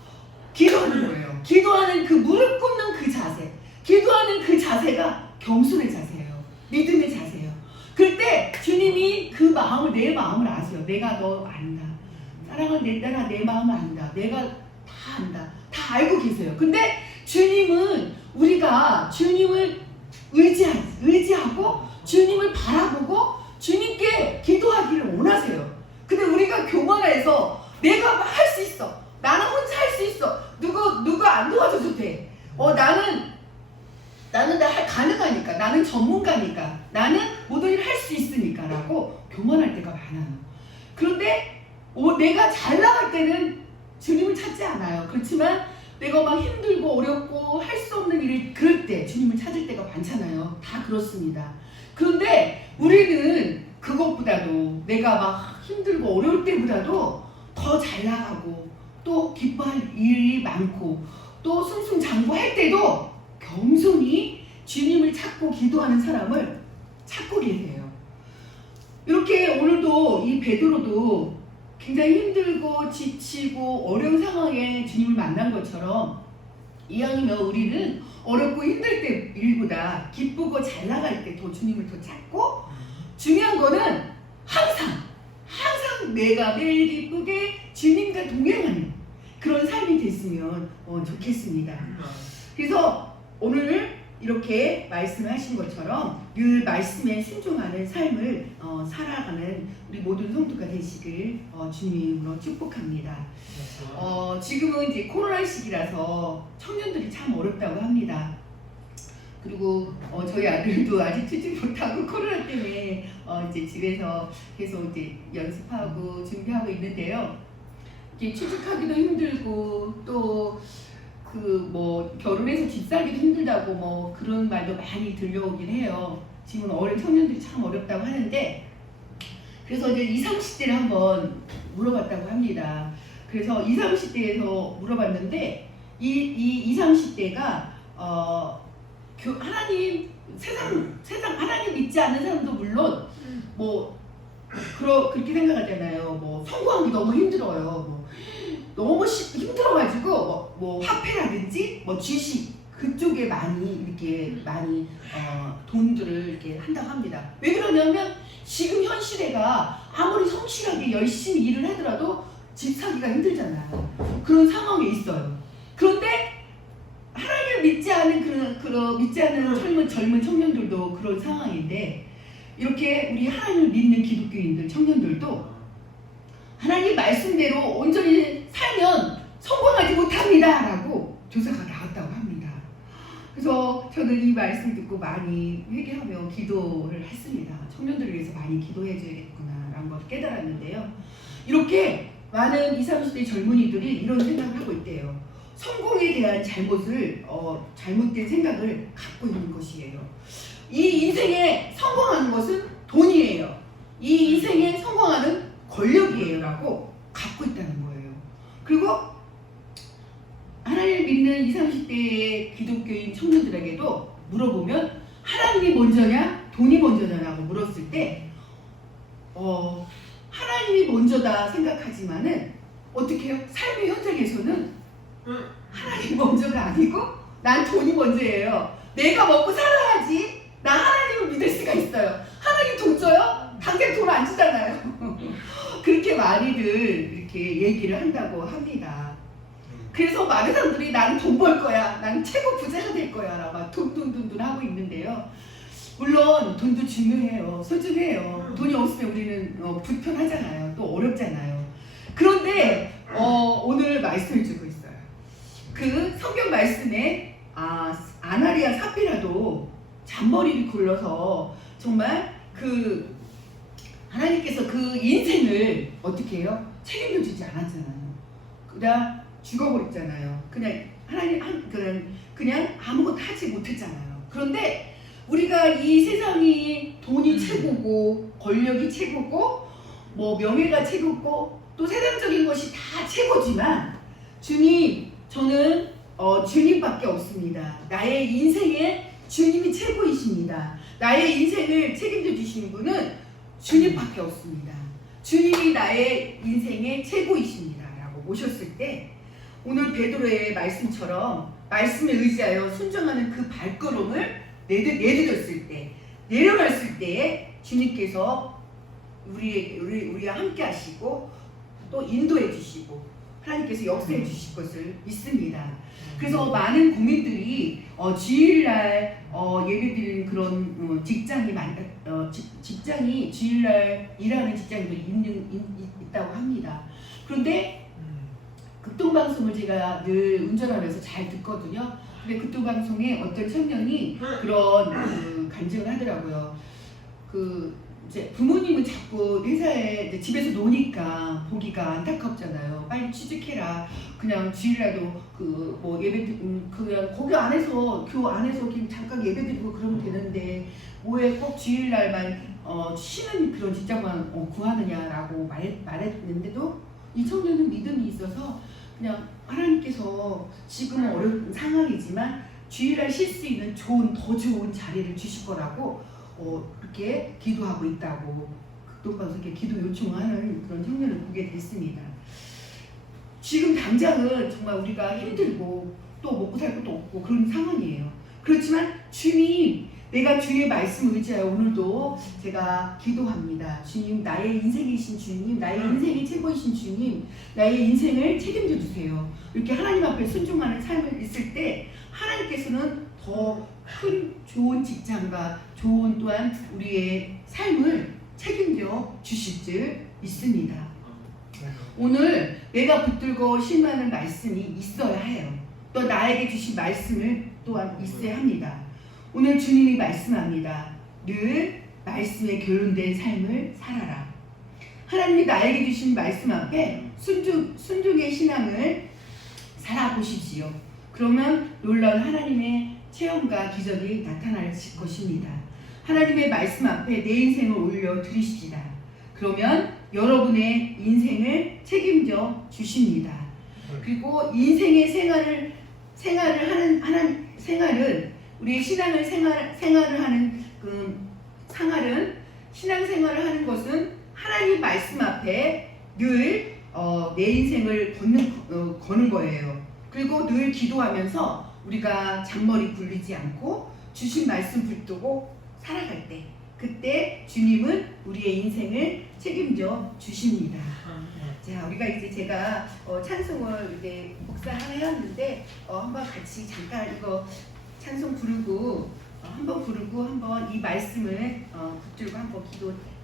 기도하는 거예요. 기도하는 그 무릎 꿇는 그 자세, 기도하는 그 자세가 겸손의 자세예요. 믿음의 자세예요. 그럴 때 주님이 그 마음을, 내 마음을 아세요. 내가 너 안다. 사랑하는 내 딸아, 내 마음을 안다. 내가 다 안다. 다 알고 계세요. 근데 주님은 우리가 주님을 의지하고 주님을 바라보고 주님께 기도하기를 원하세요. 근데 우리가 교만해서 내가 할 수 있어. 나는 혼자 할 수 있어. 누가 안 도와줘도 돼. 나는 가능하니까. 나는 전문가니까. 나는 모든 일을 할 수 있으니까 라고 교만할 때가 많아요. 그런데 내가 잘 나갈 때는 주님을 찾지 않아요. 그렇지만 내가 막 힘들고 어렵고 할 수 없는 일을 그럴 때 주님을 찾을 때가 많잖아요. 다 그렇습니다. 그런데 우리는 그것보다도 내가 막 힘들고 어려울 때보다도 더 잘 나가고 또 기뻐할 일이 많고 또 승승장구할 때도 겸손히 주님을 찾고 기도하는 사람을 찾고 계세요. 이렇게 오늘도 이 베드로도 굉장히 힘들고 지치고 어려운 상황에 주님을 만난 것처럼 이왕이면 우리는 어렵고 힘들 때 일보다 기쁘고 잘 나갈 때 더 주님을 더 찾고, 중요한 거는 항상 내가 매일 기쁘게 주님과 동행하는 그런 삶이 됐으면 좋겠습니다. 그래서 오늘 이렇게 말씀하신 것처럼 늘 말씀에 순종하는 삶을 살아가는 우리 모든 성도가 되시길 주님으로 축복합니다. 지금은 이제 코로나 시기라서 청년들이 참 어렵다고 합니다. 그리고 저희 아들도 아직 취직 못하고 코로나 때문에 이제 집에서 계속 이제 연습하고 준비하고 있는데요. 이게 취직하기도 힘들고 또 결혼해서 집 살기도 힘들다고 그런 말도 많이 들려오긴 해요. 지금 어린 청년들이 참 어렵다고 하는데, 그래서 이제 20, 30대를 한번 물어봤다고 합니다. 그래서 20, 30대에서 물어봤는데 이 20, 30대가 하나님 세상 하나님 믿지 않는 사람도 물론 그렇게 생각하잖아요. 성공하기 너무 힘들어요. 너무 힘들어가지고 화폐라든지 주식 그쪽에 많이 돈들을 이렇게 한다고 합니다. 왜 그러냐면 지금 현 시대가 아무리 성실하게 열심히 일을 하더라도 집 사기가 힘들잖아요. 그런 상황에 있어요. 그런데 하나님을 믿지 않는 젊은 청년들도 그런 상황인데, 이렇게 우리 하나님을 믿는 기독교인들 청년들도 하나님 말씀대로 온전히 살면 성공하지 못합니다 라고 조사가 나왔다고 합니다. 그래서 저는 이 말씀 듣고 많이 회개하며 기도를 했습니다. 청년들을 위해서 많이 기도해 줘야겠구나 라는 걸 깨달았는데요. 이렇게 많은 20, 30대 젊은이들이 이런 생각을 하고 있대요. 성공에 대한 잘못된 생각을 갖고 있는 것이에요. 이 인생에 성공하는 것은 돈이에요. 이 인생에 성공하는 권력이에요 라고 갖고 있다는 거예요. 그리고 하나님을 믿는 20, 30대의 기독교인 청년들에게도 물어보면 하나님이 먼저냐 돈이 먼저냐라고 물었을 때 하나님이 먼저다 생각하지만은 어떻게 해요? 삶의 현장에서는 하나님이 먼저가 아니고 난 돈이 먼저예요. 내가 먹고 살아야지 나 하나님을 믿을 수가 있어요. 하나님 돈 줘요? 당장 돈 안 주잖아요. 그렇게 많이들 이렇게 얘기를 한다고 합니다. 그래서 많은 사람들이 나는 돈 벌 거야, 나는 최고 부자가 될 거야 라고 막 돈돈돈돈 하고 있는데요. 물론 돈도 중요해요. 소중해요. 돈이 없으면 우리는 불편하잖아요. 또 어렵잖아요. 그런데 오늘 말씀을 주고 있어요. 그 성경 말씀에 아나리아 삽비라도 잔머리를 굴러서 정말 그 하나님께서 그 인생을 어떻게 해요? 책임져 주지 않았잖아요. 그냥 죽어버렸잖아요. 그냥 그냥 아무것도 하지 못했잖아요. 그런데 우리가 이 세상이 돈이 최고고 권력이 최고고 뭐 명예가 최고고 또 세상적인 것이 다 최고지만 주님, 저는 주님밖에 없습니다. 나의 인생에 주님이 최고이십니다. 나의 인생을 책임져 주시는 분은 주님밖에 없습니다. 주님이 나의 인생의 최고이십니다 라고 모셨을 때 오늘 베드로의 말씀처럼 말씀에 의지하여 순종하는 그 발걸음을 내딛었을 때, 내려갔을 때에 주님께서 우리와 함께 하시고 또 인도해 주시고 하나님께서 역사해 주실 것을 믿습니다. 그래서 많은 국민들이 주일날 예배드리는 그런 직장이 주일날 일하는 직장들이 있다고 합니다. 그런데 극동방송을 제가 늘 운전하면서 잘 듣거든요. 근데 극동방송에 어떤 청년이 그런 간증을 하더라고요. 이제 부모님은 자꾸 회사에 이제 집에서 노니까 보기가 안타깝잖아요. 빨리 취직해라. 그냥 주일날도 뭐 예배 그냥 거기 안에서 교회 안에서 그냥 잠깐 예배드리고 그러면 되는데 왜 꼭 주일날만 쉬는 그런 직장만 구하느냐라고 말했는데도 이 청년은 믿음이 있어서 그냥 하나님께서 지금은 어려운 상황이지만 주일날 쉴 수 있는 더 좋은 자리를 주실 거라고 그렇게 기도하고 있다고 극동방송에 기도 요청하는 그런 청년을 보게 됐습니다. 지금 당장은 정말 우리가 힘들고 또 먹고 살 것도 없고 그런 상황이에요. 그렇지만 주님, 내가 주의 말씀 의지하여 오늘도 제가 기도합니다. 주님, 나의 인생이신 주님, 나의 인생이 최고이신 주님, 나의 인생을 책임져 주세요. 이렇게 하나님 앞에 순종하는 삶을 있을 때 하나님께서는 더 큰 좋은 직장과 좋은 또한 우리의 삶을 책임져 주실 줄 믿습니다. 오늘 내가 붙들고 실망하는 말씀이 있어야 해요. 또 나에게 주신 말씀을 또한 있어야 합니다. 오늘 주님이 말씀합니다. 늘 말씀에 결론된 삶을 살아라. 하나님이 나에게 주신 말씀 앞에 순종의 신앙을 살아보십시오. 그러면 놀라운 하나님의 체험과 기적이 나타날 것입니다. 하나님의 말씀 앞에 내 인생을 올려드리십시다. 그러면 여러분의 인생을 책임져 주십니다. 그리고 인생의 생활은 우리의 신앙생활을 하는 것은 하나님 말씀 앞에 늘 내 인생을 거는 거예요. 그리고 늘 기도하면서 우리가 잔머리 굴리지 않고 주신 말씀 붙들고 살아갈 때 그때 주님은 우리의 인생을 책임져 주십니다. 자, 우리가 이제 제가 찬송을 이제 묵상하였는데 한번 같이 잠깐 이거 찬송 부르고 한번 이 말씀을 붙들고 한번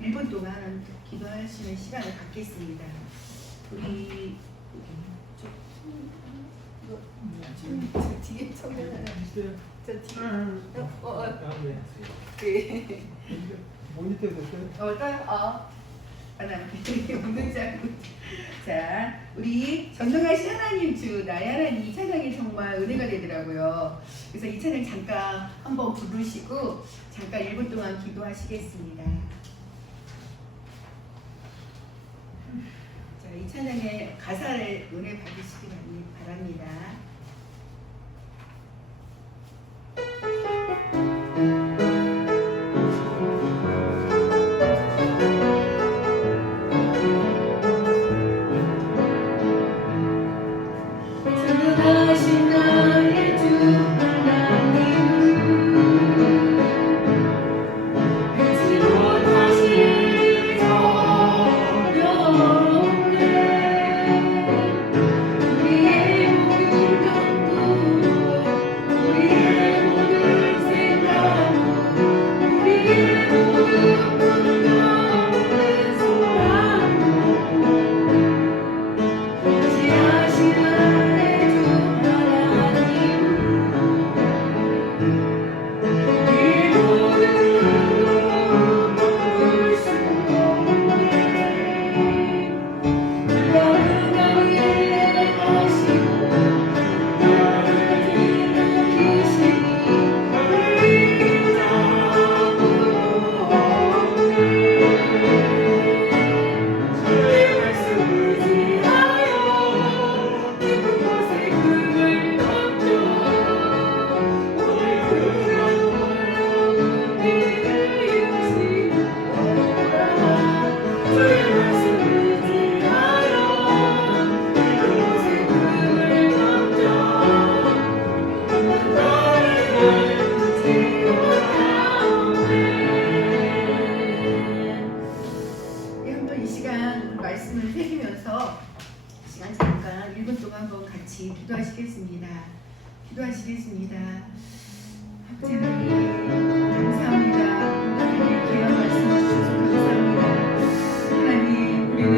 1분 동안 기도하시는 시간을 갖겠습니다. 우리 저 뒤에 청년 하나 저 뒤에 네. 모니터 됐어요? 없는지 알고. 자, 우리 전능하신 하나님 주 나의 하나님 이 찬양이 정말 은혜가 되더라고요. 그래서 이 찬양 잠깐 한번 부르시고 잠깐 1분 동안 기도하시겠습니다. 자, 이 찬양의 가사를 은혜 받으시기 바랍니다. 전능하신 나의 주 한번 이 시간 말씀을 새기면서 시간 잠깐 1분 동안 한번 같이 기도하시겠습니다. 아버지 하나님 감사합니다. 오늘 귀한 말씀 주셔서 감사합니다. 하나님 우리는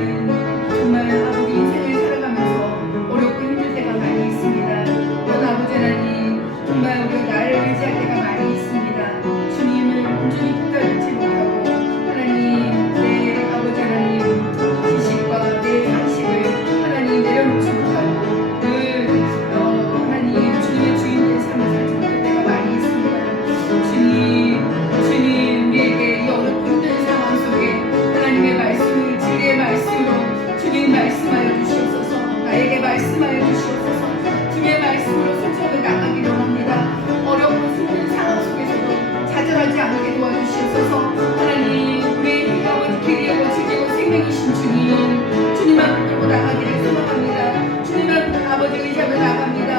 정말 아버지 인생을 살아가면서 어렵고 힘들 때가 많이 있습니다. 그러나 아버지 하나님 정말 우리가 나를 의지할 때가 많이 있습니다. 주님을 온전히 붙잡지 못하고 하나님 내 아버지 하나님 지식과 내 상식을 하나님 내려놓지 못하고 늘 하나님 주님의 주인 된 삶을 살지 못할 때가 많이 있습니다. 주님 우리에게 이 어렵고 힘든 상황 속에 하나님의 말씀을 진리의 말씀으로 주님 말씀하여 주시옵소서. 나에게 말씀하여 주시옵소서. 주님의 말씀으로 순종을 나가기를 합니다. 어렵고 힘든 상황 속에서도 좌절하지 않게 도와주시옵소서. 하나님 우리의 아버지 길이고 지키고 생명이신 주님만 붙들고 나가기를 소망합니다. 주님만 아버지 의지하며 나갑니다.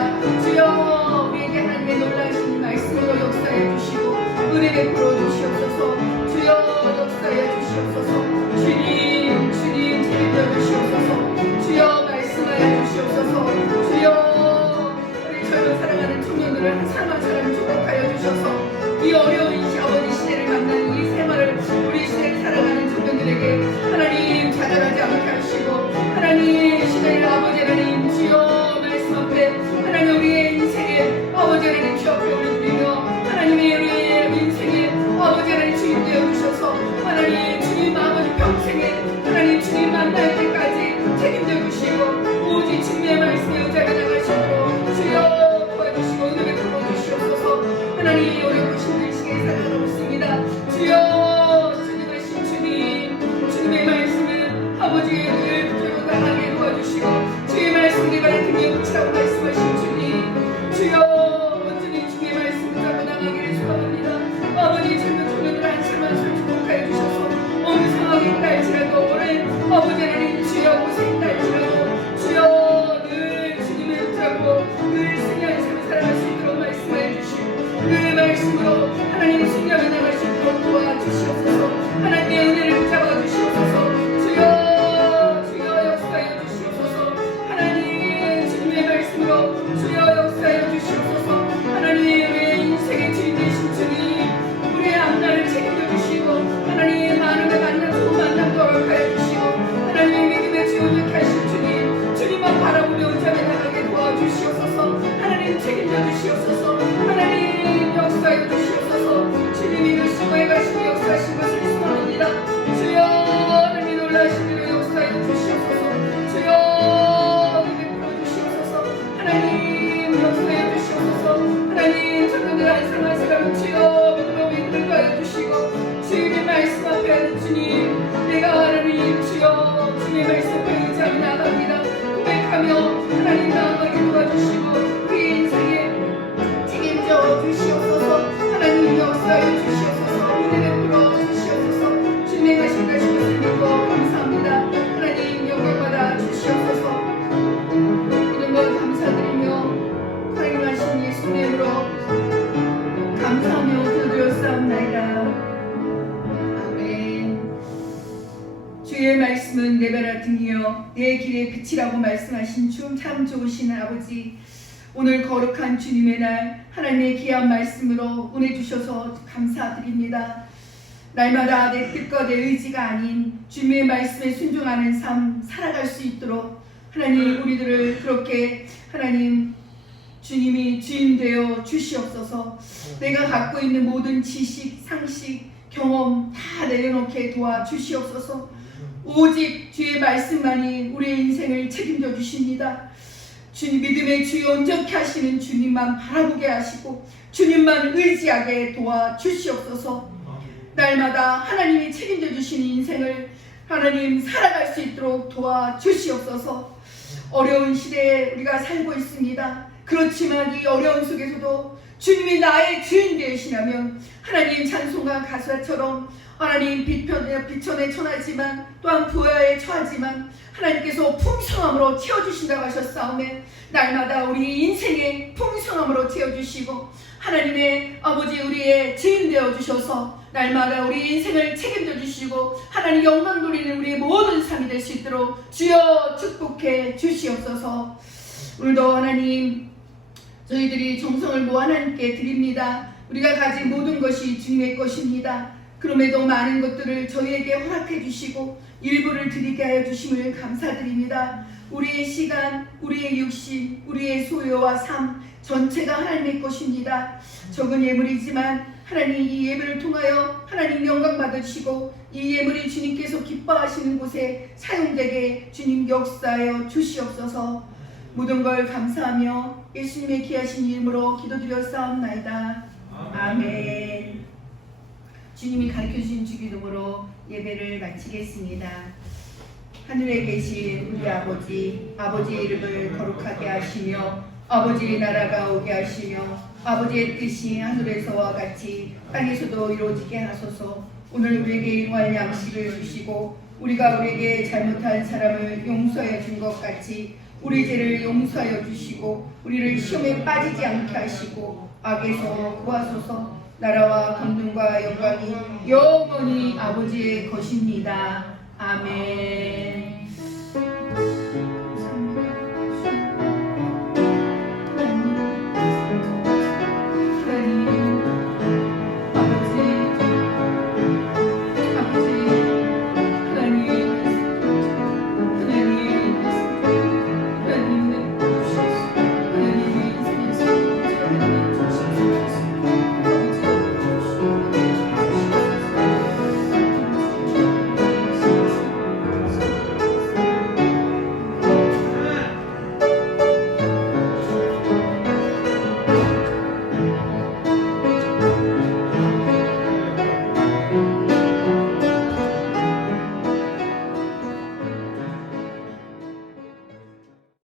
주여 우리에게 하나님의 놀라신 말씀으로 역사해 주시고 은혜 베풀어 주시옵소서. 주여 역사해 주시옵소서. 주님 책임져 주시옵소서. 주여 말씀하여 주시옵소서. 주여 우리 젊은 사랑하는 청년들을 한 사람 한 사람 축복하여 주셔서 이 어려운 아버지 시대를 만난 이 생활을 우리 시대를 살아가는 청년들에게 하나님 좌절하지 않게 하시고 하나님 시대를 아버지 하나님 주여 말씀 앞에 하나님 우리의 인생에 아버지 하나님 주 앞에 올려드리며 하나님의 우리의 인생에 아버지 하나님 주님 되어 주셔서 하나님 주님 아버지 평생에 하나님 주님 만날 때까지 책임져 주시고 오직 주님의 말씀에 의지하여 나가시도록 주여 도와주시고 은혜를 풀어주시옵소서. 하나님 어렵고 힘든 시기에 살아가고 있습니다. 주여 주님하신 주님의 말씀을 아버지의 은혜를 붙들고 나가게 도와주시고 주의 말씀 내 발에 등에 붙이라고 말씀하신 주님 주여 온전히 주의 말씀을 잡고 나가기를 소망합니다. 아버지 젊은 청년들 한 사람 축복하여 주셔서 어느 상황이 있다 할지라도 오늘 아버지 하나님 주여 고생했다 할지라도 주여 늘 주님을 붙잡고 늘 승리한 삶을 살아갈 수 있도록 말씀해 주시고 그 말씀으로 하나님 승리하며 나갈 수 있도록 도와주시옵소서. 하나님의 은혜를 붙잡아 주시옵소서. 주여 역사하여 주시옵소서. 하나님 주님의 말씀으로 주여 역사하여 주시옵소서. 하나님 우리의 인생의 주인 되신 주님 우리의 앞날을 책임져 주시고 하나님 많은 만남 좋은 만남도 허락하여 주시고 하나님 믿음의 주 온전케 하신 주님만 바라보며 의지하며 나가게 도와주시옵소서. 하나님 책임져 주시옵소서. 하나님 역사해 주시옵소서. 주님이 이루시고 해가시고 역사하신 것을 소망합니다. 주여 하나님 놀라신 일을 역사해 주시옵소서. 주여 은혜 풀어주시옵소서. 하나님 역사해 주시옵소서. 하나님 청년들 한 사람 한 사람 주여 믿음으로 이끌어 주시고 주님의 말씀 앞에 하는 주님 내가 하나님 주여 주님의 말씀 앞에 의지하며 나갑니다. 고백하며 하나님 나아가게 도와주시고 우리 인생에 책임져 주시옵소서. 하나님 역사해 주시옵소서. 은혜를 풀어 주시옵소서. 주님의 가신 것을 믿고 감사합니다. 하나님 영광받아 주시옵소서. 이런 것 감사드리며 하나님 하신 예수님의 이름으로 감사하며 기도드렸사옵나이다. 아멘. 주의 말씀은 내 발 등이요 내 길의 빛이라고 말씀하신 주 참 좋으신 아버지 오늘 거룩한 주님의 날 하나님의 귀한 말씀으로 은혜 주셔서 감사드립니다. 날마다 내 뜻과 내 의지가 아닌 주님의 말씀에 순종하는 삶 살아갈 수 있도록 하나님 우리들을 그렇게 하나님 주님이 주인 되어 주시옵소서. 내가 갖고 있는 모든 지식, 상식, 경험 다 내려놓게 도와주시옵소서. 오직 주의 말씀만이 우리의 인생을 책임져 주십니다. 주님 믿음의 주 온전케 하시는 주님만 바라보게 하시고 주님만 의지하게 도와주시옵소서. 날마다 하나님이 책임져 주시는 인생을 하나님 살아갈 수 있도록 도와주시옵소서. 어려운 시대에 우리가 살고 있습니다. 그렇지만 이 어려운 속에서도 주님이 나의 주인 되시라면 하나님 찬송가 가사처럼 하나님 비천에 처하지만 또한 부하에 처하지만 하나님께서 풍성함으로 채워주신다고 하셨사오매 날마다 우리 인생의 풍성함으로 채워주시고 하나님의 아버지 우리의 주인 되어주셔서 날마다 우리 인생을 책임져 주시고 하나님 영광 돌리는 우리의 모든 삶이 될 수 있도록 주여 축복해 주시옵소서. 오늘도 하나님 저희들이 정성을 모아 하나님께 드립니다. 우리가 가진 모든 것이 주님의 것입니다. 그럼에도 많은 것들을 저희에게 허락해 주시고 일부를 드리게 하여 주심을 감사드립니다. 우리의 시간, 우리의 육신, 우리의 소유와 삶 전체가 하나님의 것입니다. 적은 예물이지만 하나님 이 예물을 통하여 하나님 영광 받으시고 이 예물이 주님께서 기뻐하시는 곳에 사용되게 주님 역사하여 주시옵소서. 모든 걸 감사하며 예수님의 귀하신 이름으로 기도드렸사옵나이다. 아멘. 주님이 가르쳐주신 주기도문으로 예배를 마치겠습니다. 하늘에 계신 우리 아버지, 아버지의 이름을 거룩하게 하시며 아버지의 나라가 오게 하시며 아버지의 뜻이 하늘에서와 같이 땅에서도 이루어지게 하소서. 오늘 우리에게 일용할 양식을 주시고 우리가 우리에게 잘못한 사람을 용서해 준 것 같이 우리 죄를 용서하여 주시고 우리를 시험에 빠지지 않게 하시고 악에서 구하소서. 나라와 권능과 영광이 영원히 아버지의 것입니다. 아멘.